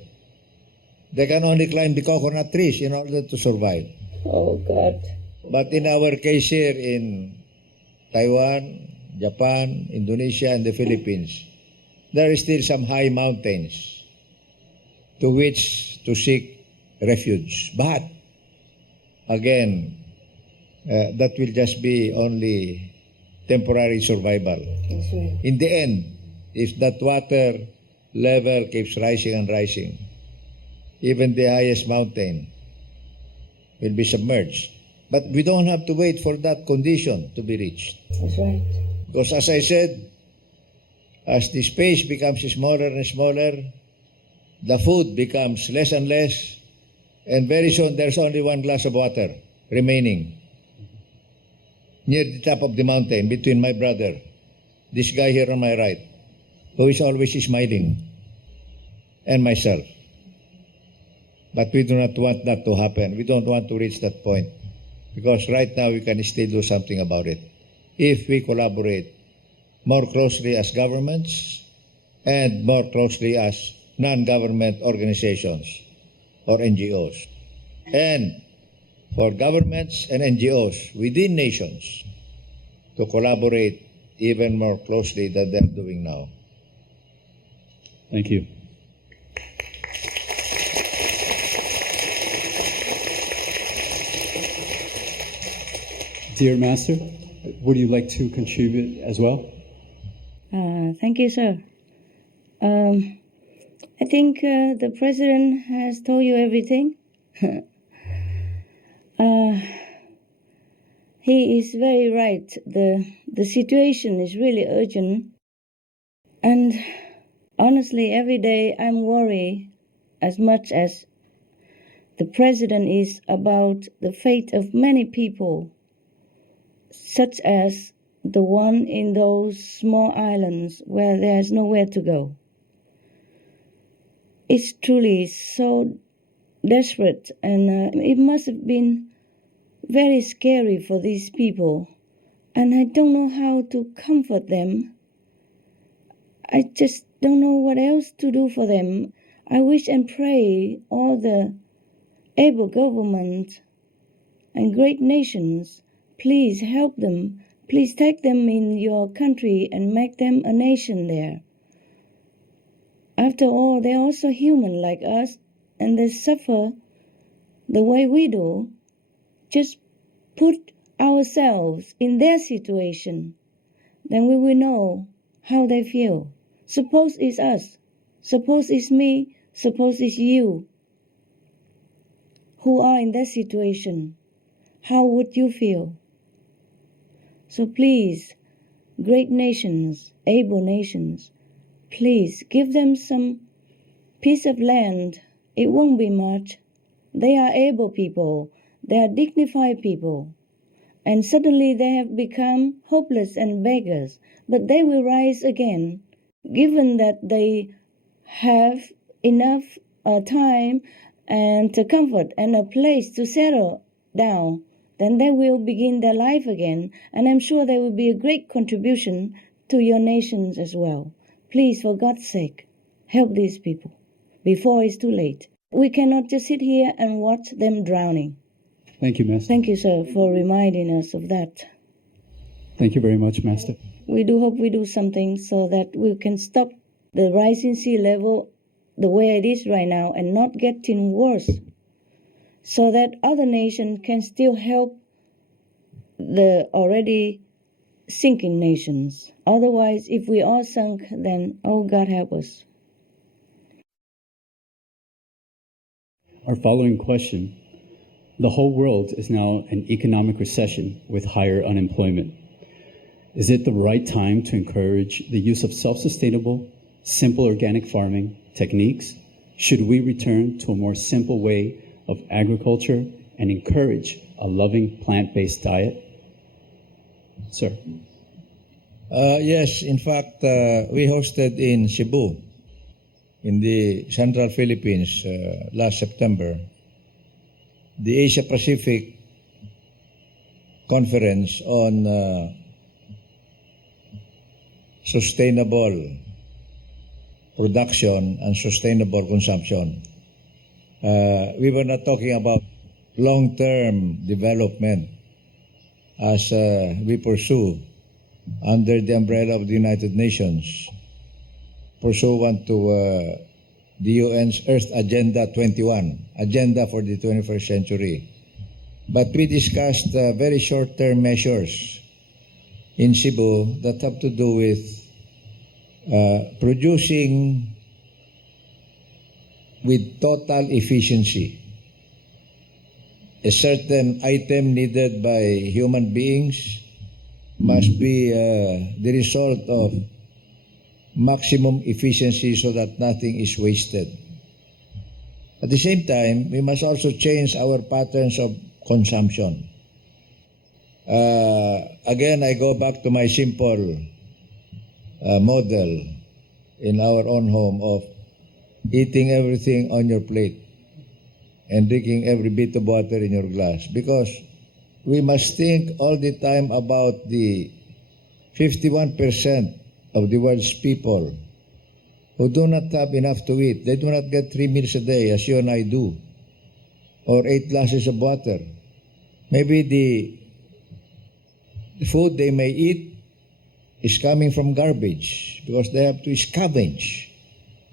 They can only climb the coconut trees in order to survive. Oh, God. But in our case here in Taiwan, Japan, Indonesia, and the Philippines, there is still some high mountains to which to seek refuge. But, again, that will just be only temporary survival. That's right. In the end, if that water level keeps rising and rising, even the highest mountain will be submerged. But we don't have to wait for that condition to be reached. That's right. Because as I said, as the space becomes smaller and smaller, the food becomes less and less, and very soon there's only one glass of water remaining near the top of the mountain between my brother, this guy here on my right, who is always smiling, and myself. But we do not want that to happen. We don't want to reach that point, because right now we can still do something about it if we collaborate more closely as governments and more closely as non-government organizations or NGOs. And for governments and NGOs within nations to collaborate even more closely than they're doing now. Thank you. Dear Master, would you like to contribute as well? Thank you, sir. I think the President has told you everything. He is very right. The situation is really urgent. And honestly, every day I'm worried as much as the President is about the fate of many people, such as the one in those small islands where there's nowhere to go. It's truly so desperate, and it must have been very scary for these people, and I don't know how to comfort them. I just don't know what else to do for them. I wish and pray all the able government and great nations, please help them. Please take them in your country and make them a nation there. After all, they're also human like us, and they suffer the way we do. Just put ourselves in their situation, then we will know how they feel. Suppose it's us, suppose it's me, suppose it's you who are in that situation. How would you feel? So please, great nations, able nations, please give them some piece of land. It won't be much. They are able people. They are dignified people. And suddenly they have become hopeless and beggars. But they will rise again, given that they have enough time and to comfort and a place to settle down. then they will begin their life again, and I'm sure there will be a great contribution to your nations as well. Please, for God's sake, help these people before it's too late. We cannot just sit here and watch them drowning. Thank you, Master. Thank you, sir, for reminding us of that. Thank you very much, Master. We do hope we do something so that we can stop the rising sea level the way it is right now and not getting worse, so that other nations can still help the already sinking nations. Otherwise, if we all sunk, then, oh, God help us. Our following question. The whole world is now in economic recession with higher unemployment. Is it the right time to encourage the use of self-sustainable, simple organic farming techniques? Should we return to a more simple way of agriculture and encourage a loving plant-based diet? Sir. Yes, in fact, we hosted in Cebu, in the Central Philippines, last September, the Asia Pacific Conference on sustainable production and sustainable consumption. We were not talking about long-term development as we pursue under the umbrella of the United Nations, pursuant to the UN's Earth Agenda 21, Agenda for the 21st Century. But we discussed very short-term measures in Cebu that have to do with producing with total efficiency a certain item needed by human beings must be the result of maximum efficiency so that nothing is wasted. At the same time, we must also change our patterns of consumption. Again, I go back to my simple model in our own home of eating everything on your plate and drinking every bit of water in your glass, because we must think all the time about the 51% of the world's people who do not have enough to eat. They do not get 3 meals a day as you and I do, or 8 glasses of water. Maybe the food they may eat is coming from garbage because they have to scavenge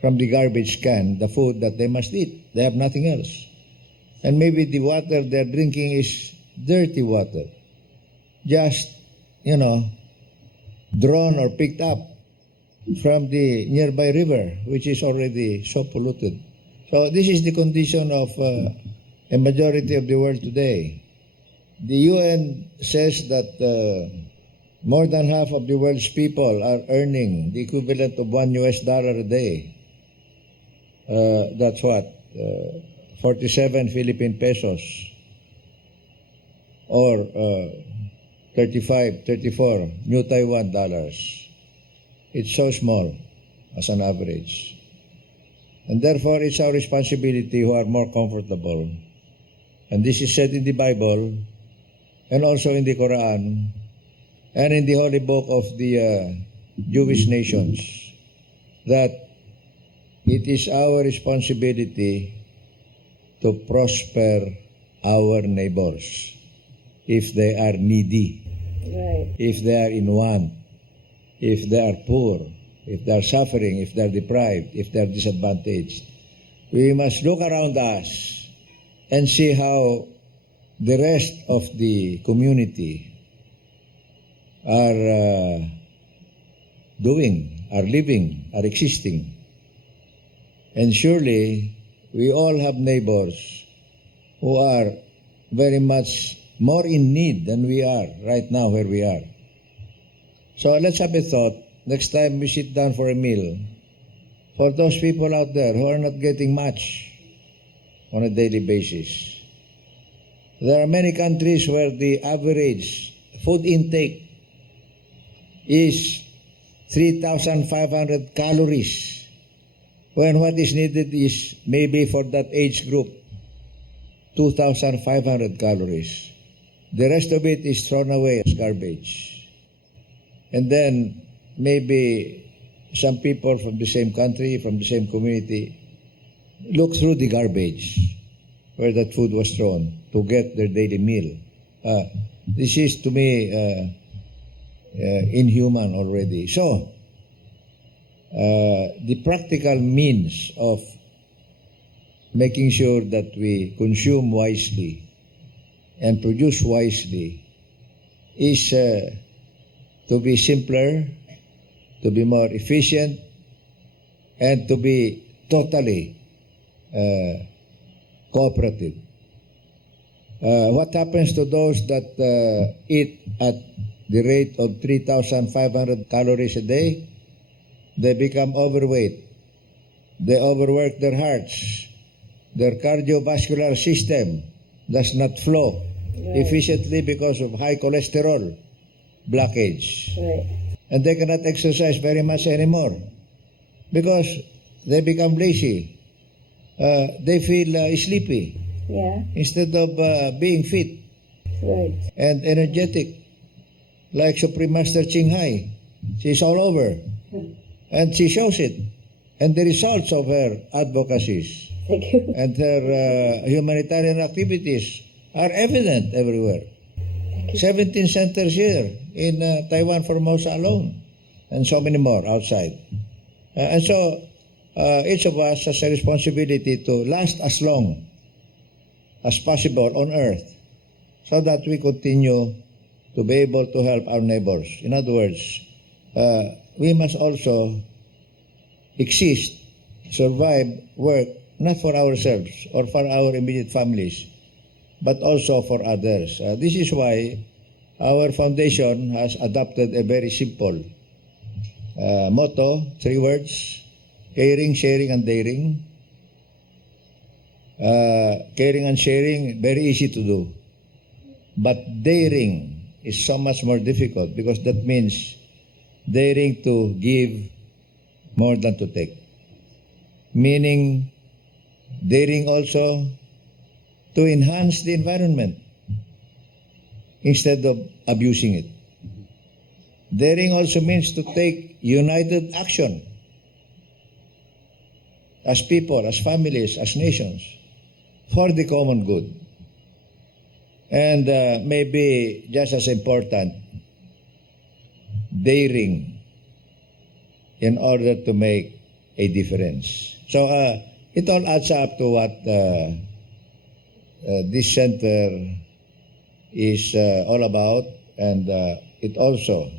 from the garbage can the food that they must eat. They have nothing else. And maybe the water they're drinking is dirty water, just, drawn or picked up from the nearby river, which is already so polluted. So this is the condition of a majority of the world today. The UN says that more than half of the world's people are earning the equivalent of $1 a day. That's what? 47 Philippine pesos, or 34 New Taiwan dollars. It's so small as an average. And therefore, it's our responsibility who are more comfortable. And this is said in the Bible, and also in the Quran, and in the holy book of the Jewish nations, that it is our responsibility to prosper our neighbors if they are needy, right, if they are in want, if they are poor, if they are suffering, if they are deprived, if they are disadvantaged. We must look around us and see how the rest of the community are doing, are living, are existing. And surely we all have neighbors who are very much more in need than we are right now where we are. So let's have a thought next time we sit down for a meal for those people out there who are not getting much on a daily basis. There are many countries where the average food intake is 3,500 calories, when what is needed is maybe for that age group 2,500 calories. The rest of it is thrown away as garbage. And then maybe some people from the same country, from the same community, look through the garbage where that food was thrown to get their daily meal. This is, to me, inhuman already. So, the practical means of making sure that we consume wisely and produce wisely is to be simpler, to be more efficient, and to be totally cooperative. What happens to those that eat at the rate of 3,500 calories a day? They become overweight. They overwork their hearts. Their cardiovascular system does not flow efficiently because of high cholesterol blockage. Right. And they cannot exercise very much anymore because they become lazy. They feel sleepy instead of being fit and energetic. Like Supreme Master Ching Hai, she's all over and she shows it. And the results of her advocacies and her humanitarian activities are evident everywhere. 17 centers here in Taiwan, Formosa alone, and so many more outside. And so each of us has a responsibility to last as long as possible on earth so that we continue to be able to help our neighbors. In other words, we must also exist, survive, work, not for ourselves or for our immediate families, but also for others. This is why our foundation has adopted a very simple motto, 3 words: caring, sharing, and daring. Caring and sharing, very easy to do. But daring is so much more difficult because that means daring to give more than to take. Meaning, daring also to enhance the environment instead of abusing it. Daring also means to take united action as people, as families, as nations for the common good. And maybe just as important, daring in order to make a difference. So it all adds up to what this center is all about, and it also,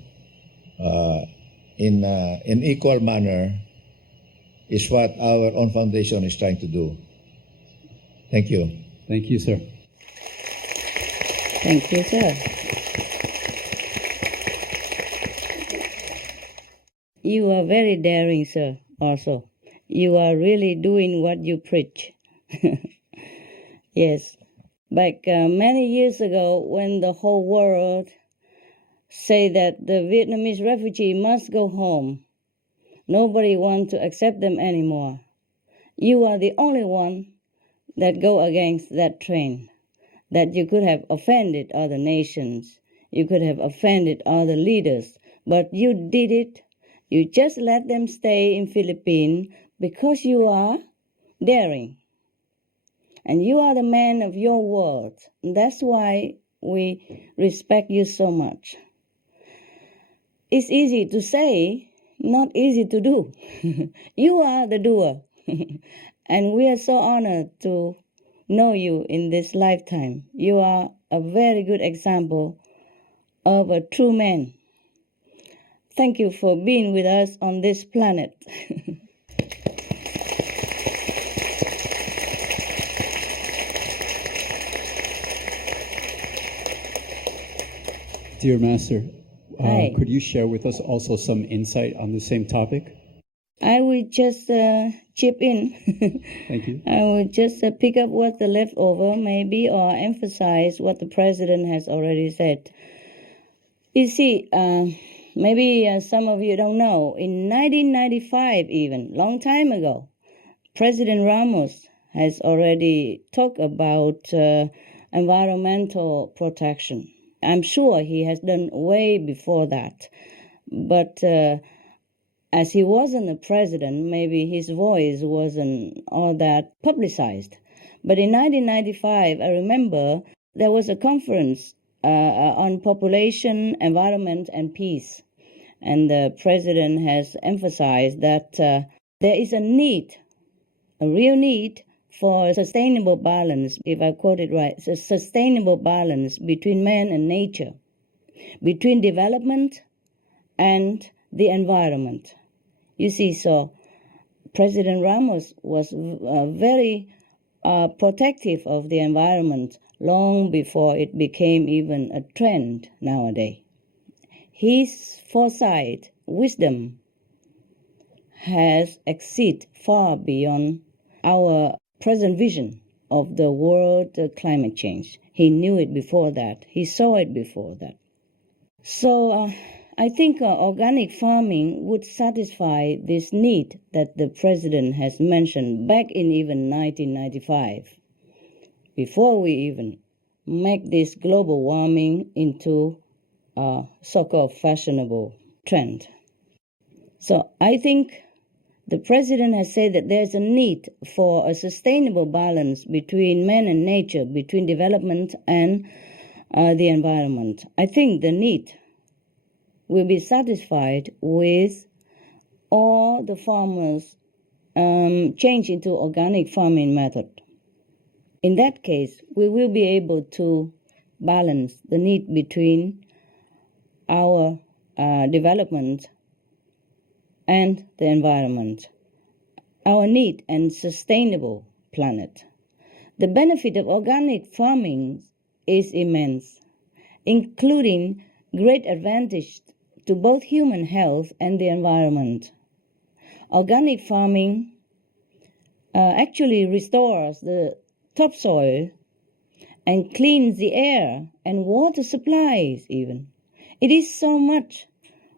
in equal manner, is what our own foundation is trying to do. Thank you. Thank you, sir. Thank you, sir. You are very daring, sir, also. You are really doing what you preach. Yes. Back many years ago, when the whole world say that the Vietnamese refugee must go home, nobody wants to accept them anymore. You are the only one that go against that trend, that you could have offended other nations, you could have offended other leaders, but you did it. You just let them stay in Philippines because you are daring. And you are the man of your word. That's why we respect you so much. It's easy to say, not easy to do. You are the doer. And we are so honored to know you in this lifetime. You are a very good example of a true man. Thank you for being with us on this planet. Dear Master, Hi. could you share with us also some insight on the same topic? I will just chip in. Thank you. I will just pick up what's the leftover, maybe, or emphasize what the President has already said. You see, maybe some of you don't know, in 1995 even, long time ago, President Ramos has already talked about environmental protection. I'm sure he has done way before that. But as he wasn't a president, maybe his voice wasn't all that publicized. But in 1995, I remember there was a conference on population, environment, and peace. And the president has emphasized that there is a need, a real need for sustainable balance, if I quote it right, a sustainable balance between man and nature, between development and the environment. You see, so President Ramos was very protective of the environment long before it became even a trend nowadays. His foresight, wisdom, has exceeded far beyond our present vision of the world climate change. He knew it before that. He saw it before that. So I think organic farming would satisfy this need that the president has mentioned back in even 1995, before we even make this global warming into a so-called fashionable trend. So I think the president has said that there's a need for a sustainable balance between man and nature, between development and the environment. I think the need will be satisfied with all the farmers change into organic farming method. In that case, we will be able to balance the need between our development and the environment, our need and sustainable planet. The benefit of organic farming is immense, including great advantage to both human health and the environment. Organic farming actually restores the topsoil and cleans the air and water supplies even. It is so much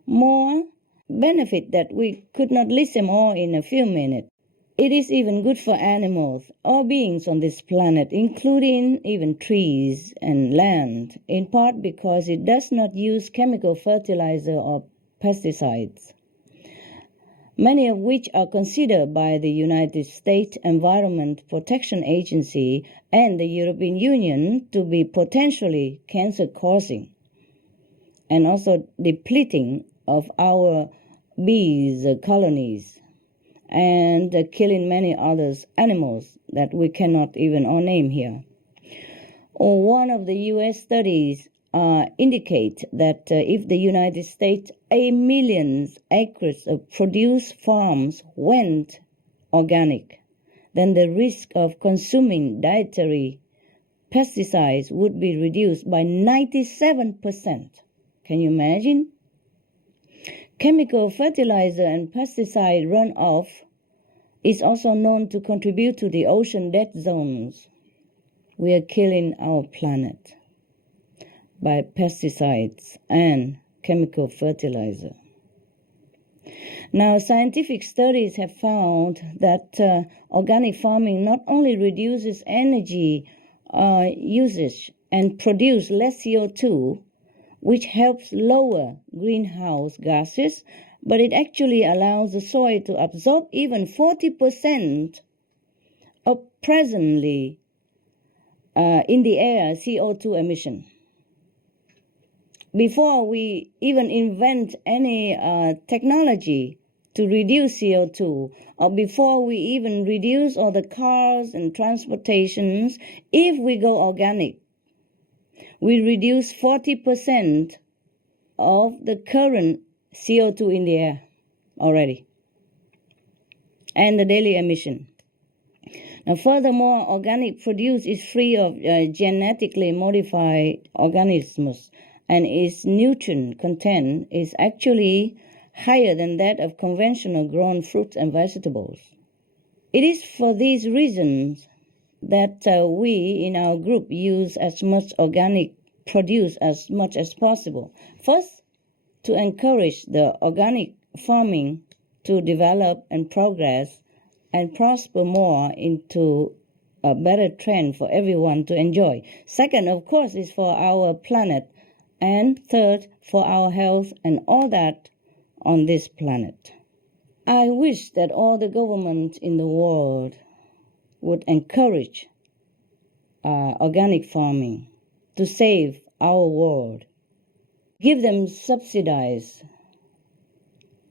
more benefit that we could not list them all in a few minutes. It is even good for animals, all beings on this planet, including even trees and land, in part because it does not use chemical fertilizer or pesticides, many of which are considered by the United States Environment Protection Agency and the European Union to be potentially cancer-causing and also depleting of our bees colonies and killing many other animals that we cannot even all name here. One of the U.S. studies indicate that if the United States 8 million acres of produce farms went organic, then the risk of consuming dietary pesticides would be reduced by 97%. Can you imagine? Chemical fertilizer and pesticide runoff is also known to contribute to the ocean dead zones. We are killing our planet by pesticides and chemical fertilizer. Now, scientific studies have found that organic farming not only reduces energy usage and produce less CO2, which helps lower greenhouse gases, but it actually allows the soil to absorb even 40% of presently in the air CO2 emission. Before we even invent any technology to reduce CO2, or before we even reduce all the cars and transportations, if we go organic, we reduce 40% of the current CO2 in the air already, and the daily emission. Now, furthermore, organic produce is free of genetically modified organisms, and its nutrient content is actually higher than that of conventional grown fruits and vegetables. It is for these reasons that we in our group use as much organic produce as much as possible. First, to encourage the organic farming to develop and progress and prosper more into a better trend for everyone to enjoy. Second, of course, is for our planet. And third, for our health and all that on this planet. I wish that all the governments in the world would encourage organic farming to save our world. Give them subsidies.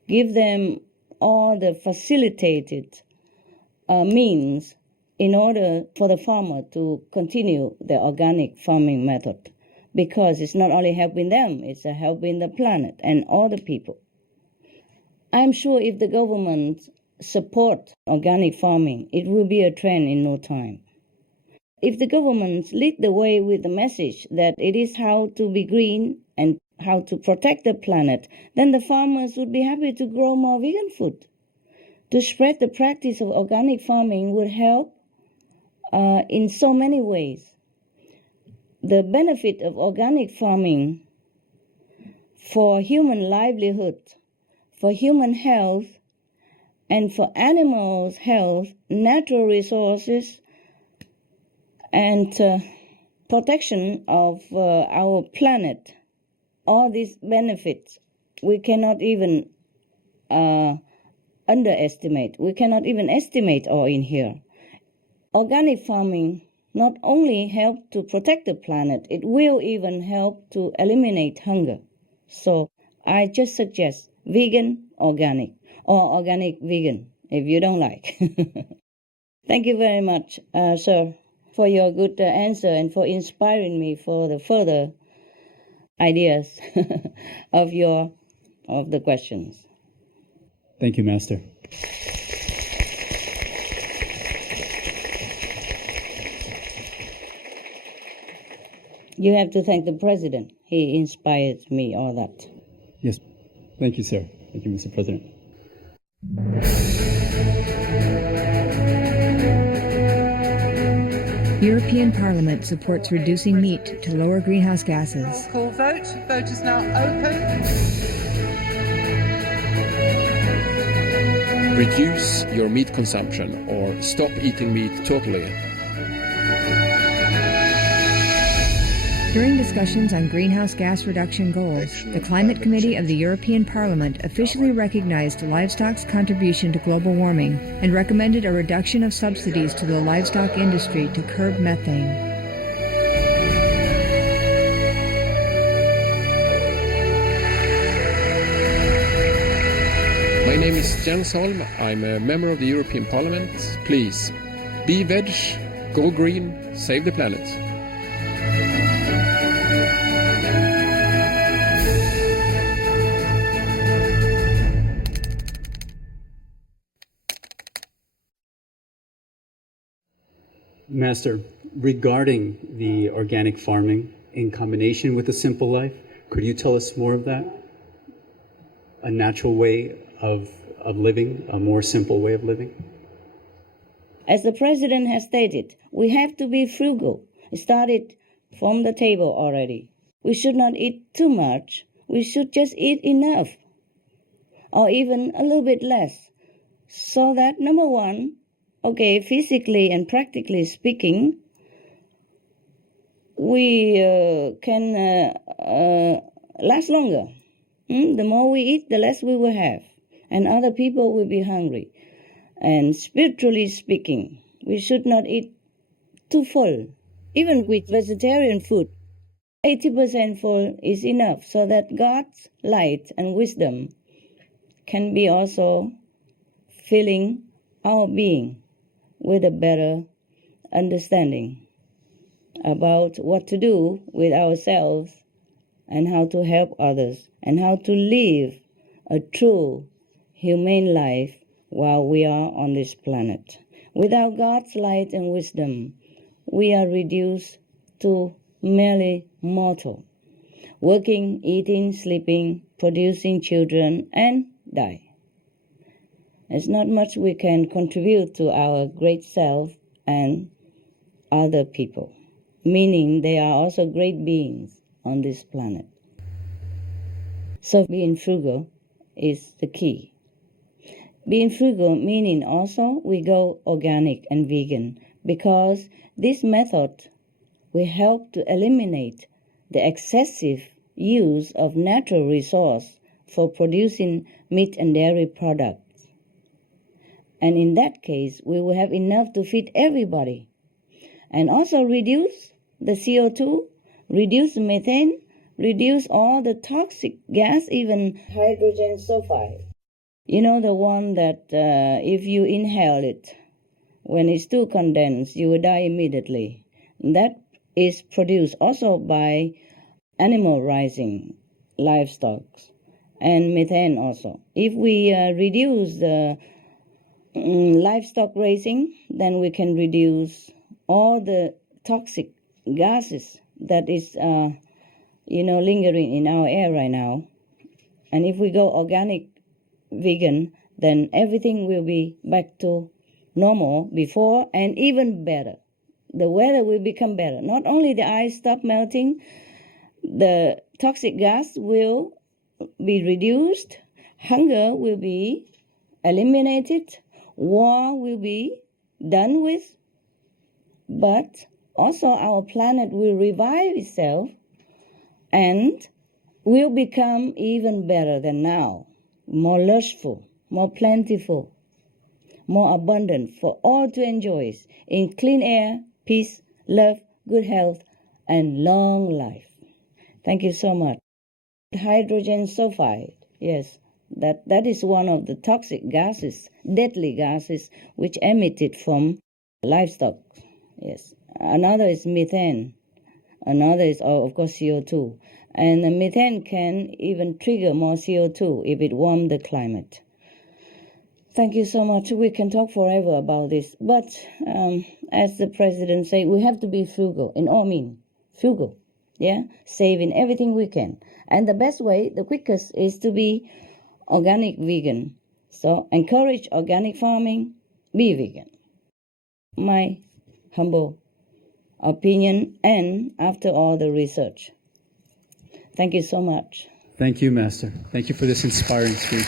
Give them all the facilitated means in order for the farmer to continue the organic farming method. Because it's not only helping them, it's helping the planet and all the people. I'm sure if the government support organic farming, it will be a trend in no time. If the government lead the way with the message that it is how to be green and how to protect the planet, then the farmers would be happy to grow more vegan food. To spread the practice of organic farming would help in so many ways. The benefit of organic farming for human livelihood, for human health, and for animals' health, natural resources, and protection of our planet, all these benefits, we cannot even underestimate. We cannot even estimate all in here. Organic farming not only help to protect the planet, it will even help to eliminate hunger. So I just suggest vegan organic or organic vegan if you don't like. Thank you very much, sir, for your good answer and for inspiring me for the further ideas of the questions. Thank you, Master. You have to thank the president. He inspired me, all that. Yes. Thank you, sir. Thank you, Mr. President. European Parliament supports reducing meat to lower greenhouse gases. Call vote. Vote is now open. Reduce your meat consumption or stop eating meat totally. During discussions on greenhouse gas reduction goals, the Climate Committee of the European Parliament officially recognized livestock's contribution to global warming and recommended a reduction of subsidies to the livestock industry to curb methane. My name is Jens Holm. I'm a member of the European Parliament. Please, be veg, go green, save the planet. Master, regarding the organic farming in combination with a simple life, could you tell us more of that? A natural way of living, a more simple way of living? As the president has stated, we have to be frugal. It started from the table already. We should not eat too much. We should just eat enough, or even a little bit less. So that, number one, okay, physically and practically speaking, we can last longer. The more we eat, the less we will have, and other people will be hungry. And spiritually speaking, we should not eat too full. Even with vegetarian food, 80% full is enough, so that God's light and wisdom can be also filling our being with a better understanding about what to do with ourselves and how to help others and how to live a true humane life while we are on this planet. Without God's light and wisdom, we are reduced to merely mortal, working, eating, sleeping, producing children, and die. There's not much we can contribute to our great self and other people, meaning they are also great beings on this planet. So being frugal is the key. Being frugal meaning also we go organic and vegan, because this method will help to eliminate the excessive use of natural resource for producing meat and dairy products. And in that case, we will have enough to feed everybody. And also reduce the CO2, reduce the methane, reduce all the toxic gas, even hydrogen sulfide. You know, the one that if you inhale it, when it's too condensed, you will die immediately. That is produced also by animal raising livestock and methane also. If we reduce the livestock raising, then we can reduce all the toxic gases that is lingering in our air right now. And if we go organic vegan, then everything will be back to normal before and even better. The weather will become better. Not only the ice stop melting, the toxic gas will be reduced, hunger will be eliminated, war will be done with, but also our planet will revive itself and will become even better than now, more lustful, more plentiful, more abundant for all to enjoy in clean air, peace, love, good health, and long life. Thank you so much. Hydrogen sulfide, yes, that is one of the toxic gases, deadly gases, which emitted from livestock. Yes. Another is methane. Another is, of course, CO2. And the methane can even trigger more CO2 if it warms the climate. Thank you so much. We can talk forever about this. But as the president said, we have to be frugal in all means. Frugal, yeah? Saving everything we can. And the best way, the quickest, is to be organic vegan. So encourage organic farming, be vegan. My humble opinion, and after all the research. Thank you so much. Thank you, Master. Thank you for this inspiring speech.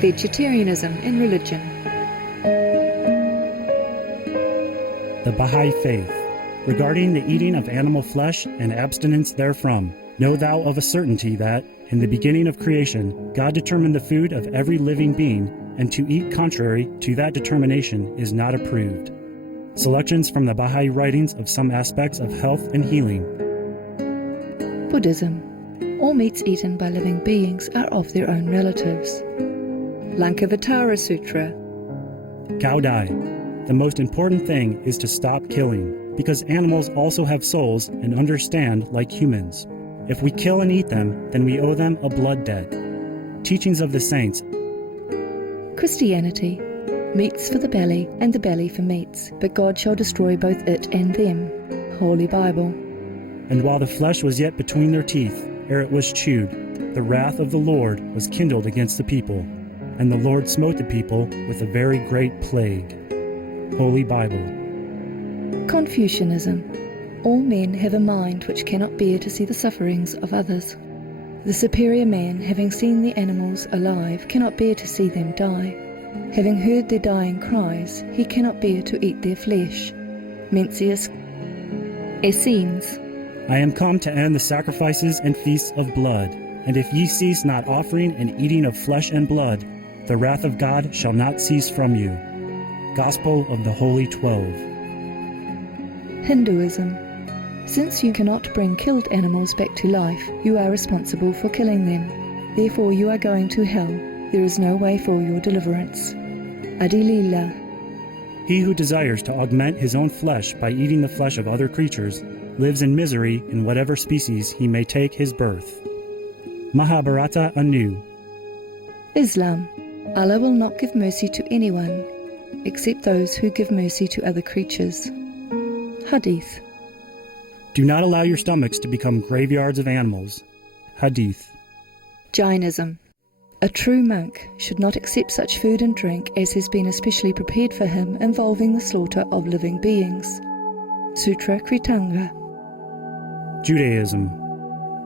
Vegetarianism in religion. The Baha'i Faith. Regarding the eating of animal flesh and abstinence therefrom, know thou of a certainty that, in the beginning of creation, God determined the food of every living being, and to eat contrary to that determination is not approved. Selections from the Baha'i writings of some aspects of health and healing. Buddhism. All meats eaten by living beings are of their own relatives. Lankavatara Sutra. Gaudai. The most important thing is to stop killing, because animals also have souls and understand like humans. If we kill and eat them, then we owe them a blood debt. Teachings of the Saints. Christianity. Meats for the belly, and the belly for meats, but God shall destroy both it and them. Holy Bible. And while the flesh was yet between their teeth, ere it was chewed, the wrath of the Lord was kindled against the people, and the Lord smote the people with a very great plague. Holy Bible. Confucianism. All men have a mind which cannot bear to see the sufferings of others. The superior man, having seen the animals alive, cannot bear to see them die. Having heard their dying cries, he cannot bear to eat their flesh. Mencius. Essenes. I am come to end the sacrifices and feasts of blood, and if ye cease not offering and eating of flesh and blood, the wrath of God shall not cease from you. Gospel of the Holy 12. Hinduism. Since you cannot bring killed animals back to life, you are responsible for killing them. Therefore you are going to hell. There is no way for your deliverance. Adilila. He who desires to augment his own flesh by eating the flesh of other creatures lives in misery in whatever species he may take his birth. Mahabharata anew. Islam. Allah will not give mercy to anyone except those who give mercy to other creatures. Hadith. Do not allow your stomachs to become graveyards of animals. Hadith. Jainism. A true monk should not accept such food and drink as has been especially prepared for him involving the slaughter of living beings. Sutra Kritanga. Judaism.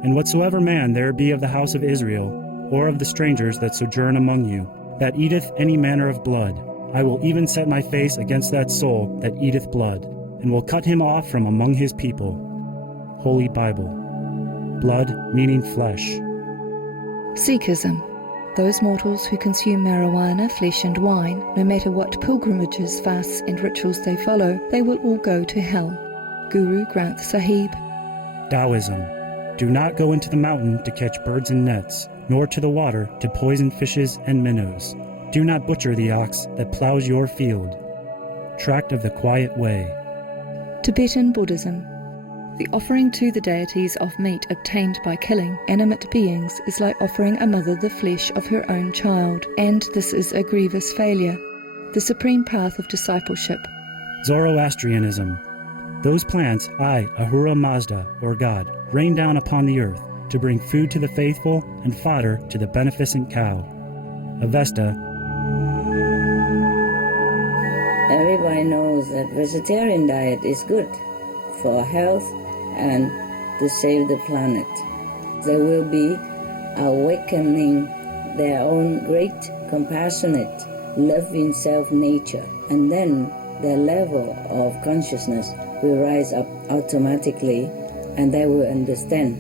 And whatsoever man there be of the house of Israel, or of the strangers that sojourn among you, that eateth any manner of blood, I will even set my face against that soul that eateth blood, and will cut him off from among his people. Holy Bible. Blood meaning flesh. Sikhism. Those mortals who consume marijuana, flesh and wine, no matter what pilgrimages, fasts and rituals they follow, they will all go to hell. Guru Granth Sahib. Taoism. Do not go into the mountain to catch birds and nets, nor to the water to poison fishes and minnows. Do not butcher the ox that plows your field. Tract of the Quiet Way. Tibetan Buddhism. The offering to the deities of meat obtained by killing animate beings is like offering a mother the flesh of her own child, and this is a grievous failure. The supreme path of discipleship. Zoroastrianism. Those plants I, Ahura Mazda, or God, rain down upon the earth to bring food to the faithful and fodder to the beneficent cow. Avesta. Everybody knows that vegetarian diet is good for health and to save the planet. They will be awakening their own great, compassionate, loving self-nature, and then their level of consciousness will rise up automatically, and they will understand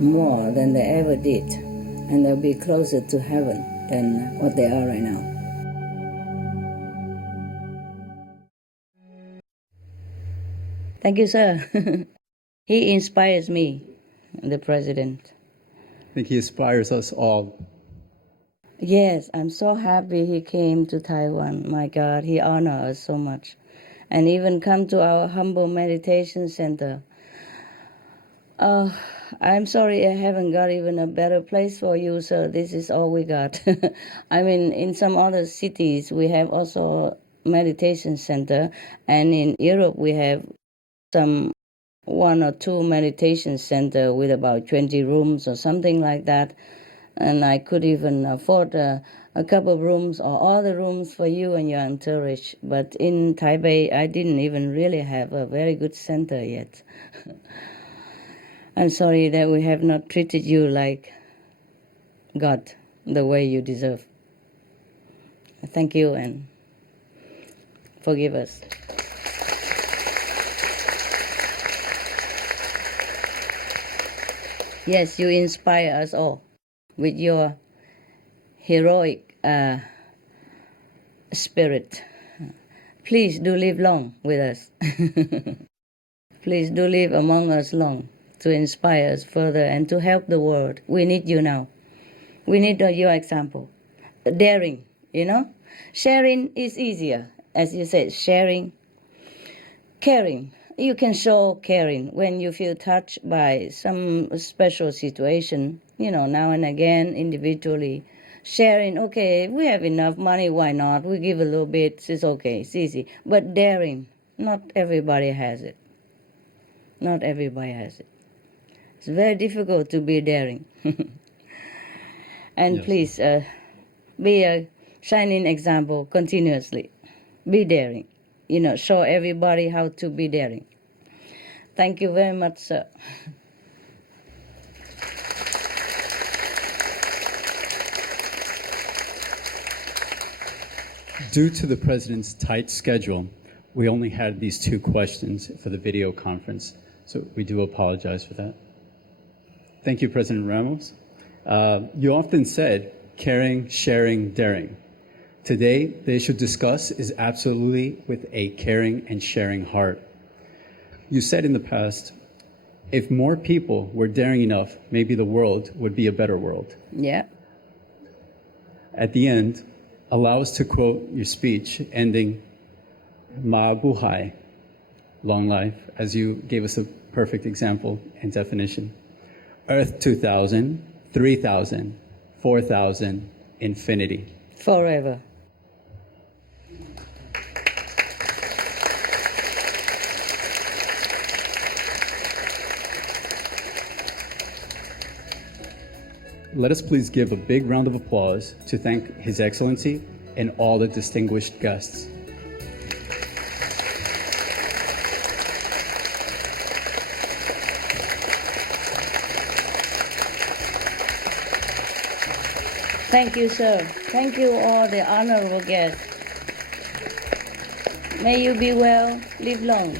more than they ever did, and they'll be closer to heaven than what they are right now. Thank you, sir. He inspires me, the president. I think he inspires us all. Yes, I'm so happy he came to Taiwan. My God, he honors us so much. And even come to our humble meditation center. I'm sorry I haven't got even a better place for you, sir. This is all we got. I mean, in some other cities, we have also meditation center. And in Europe, we have some 1 or 2 meditation center with about 20 rooms or something like that. And I could even afford a couple of rooms or all the rooms for you and your entourage. But in Taipei, I didn't even really have a very good center yet. I'm sorry that we have not treated you like God, the way you deserve. Thank you and forgive us. Yes, you inspire us all with your heroic spirit. Please do live long with us. Please do live among us long to inspire us further and to help the world. We need you now. We need your example. Daring, Sharing is easier. As you said, sharing. Caring. You can show caring when you feel touched by some special situation, now and again, individually. Sharing, okay, we have enough money, why not? We give a little bit, it's okay, it's easy. But daring, not everybody has it. Not everybody has it. It's very difficult to be daring. And yes. Please, be a shining example continuously. Be daring. Show everybody how to be daring. Thank you very much, sir. Due to the President's tight schedule, we only had these 2 questions for the video conference, so we do apologize for that. Thank you, President Ramos. You often said, caring, sharing, daring. Today, the issue discussed is absolutely with a caring and sharing heart. You said in the past, if more people were daring enough, maybe the world would be a better world. Yeah. At the end, allow us to quote your speech ending, Ma Buhai, long life, as you gave us a perfect example and definition. Earth 2000, 3000, 4000, infinity. Forever. Let us please give a big round of applause to thank His Excellency and all the distinguished guests. Thank you, sir. Thank you, all the honorable guests. May you be well, live long.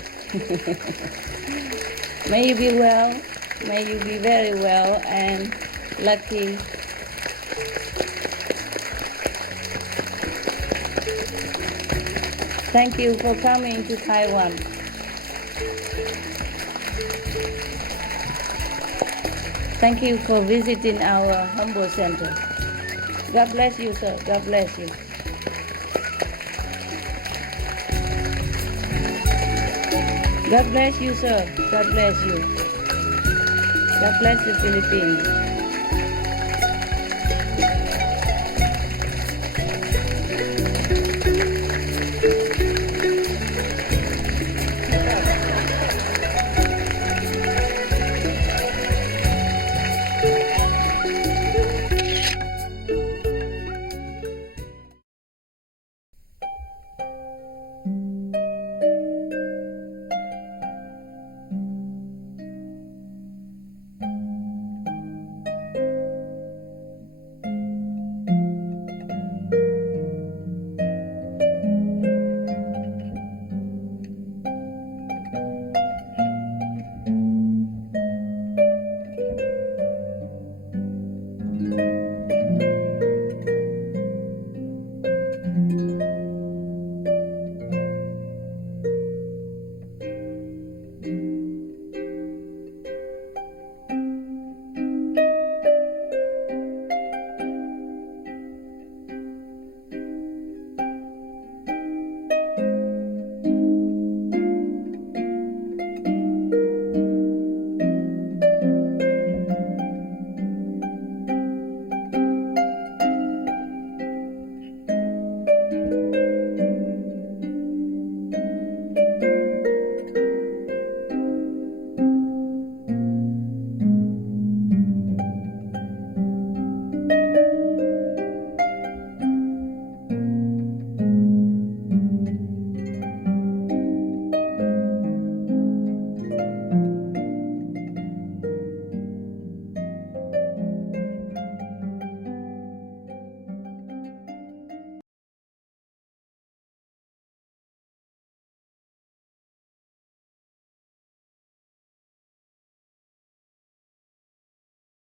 May you be well, may you be very well and lucky. Thank you for coming to Taiwan. Thank you for visiting our humble center. God bless you, sir. God bless you. God bless you, sir. God bless you. God bless the Philippines.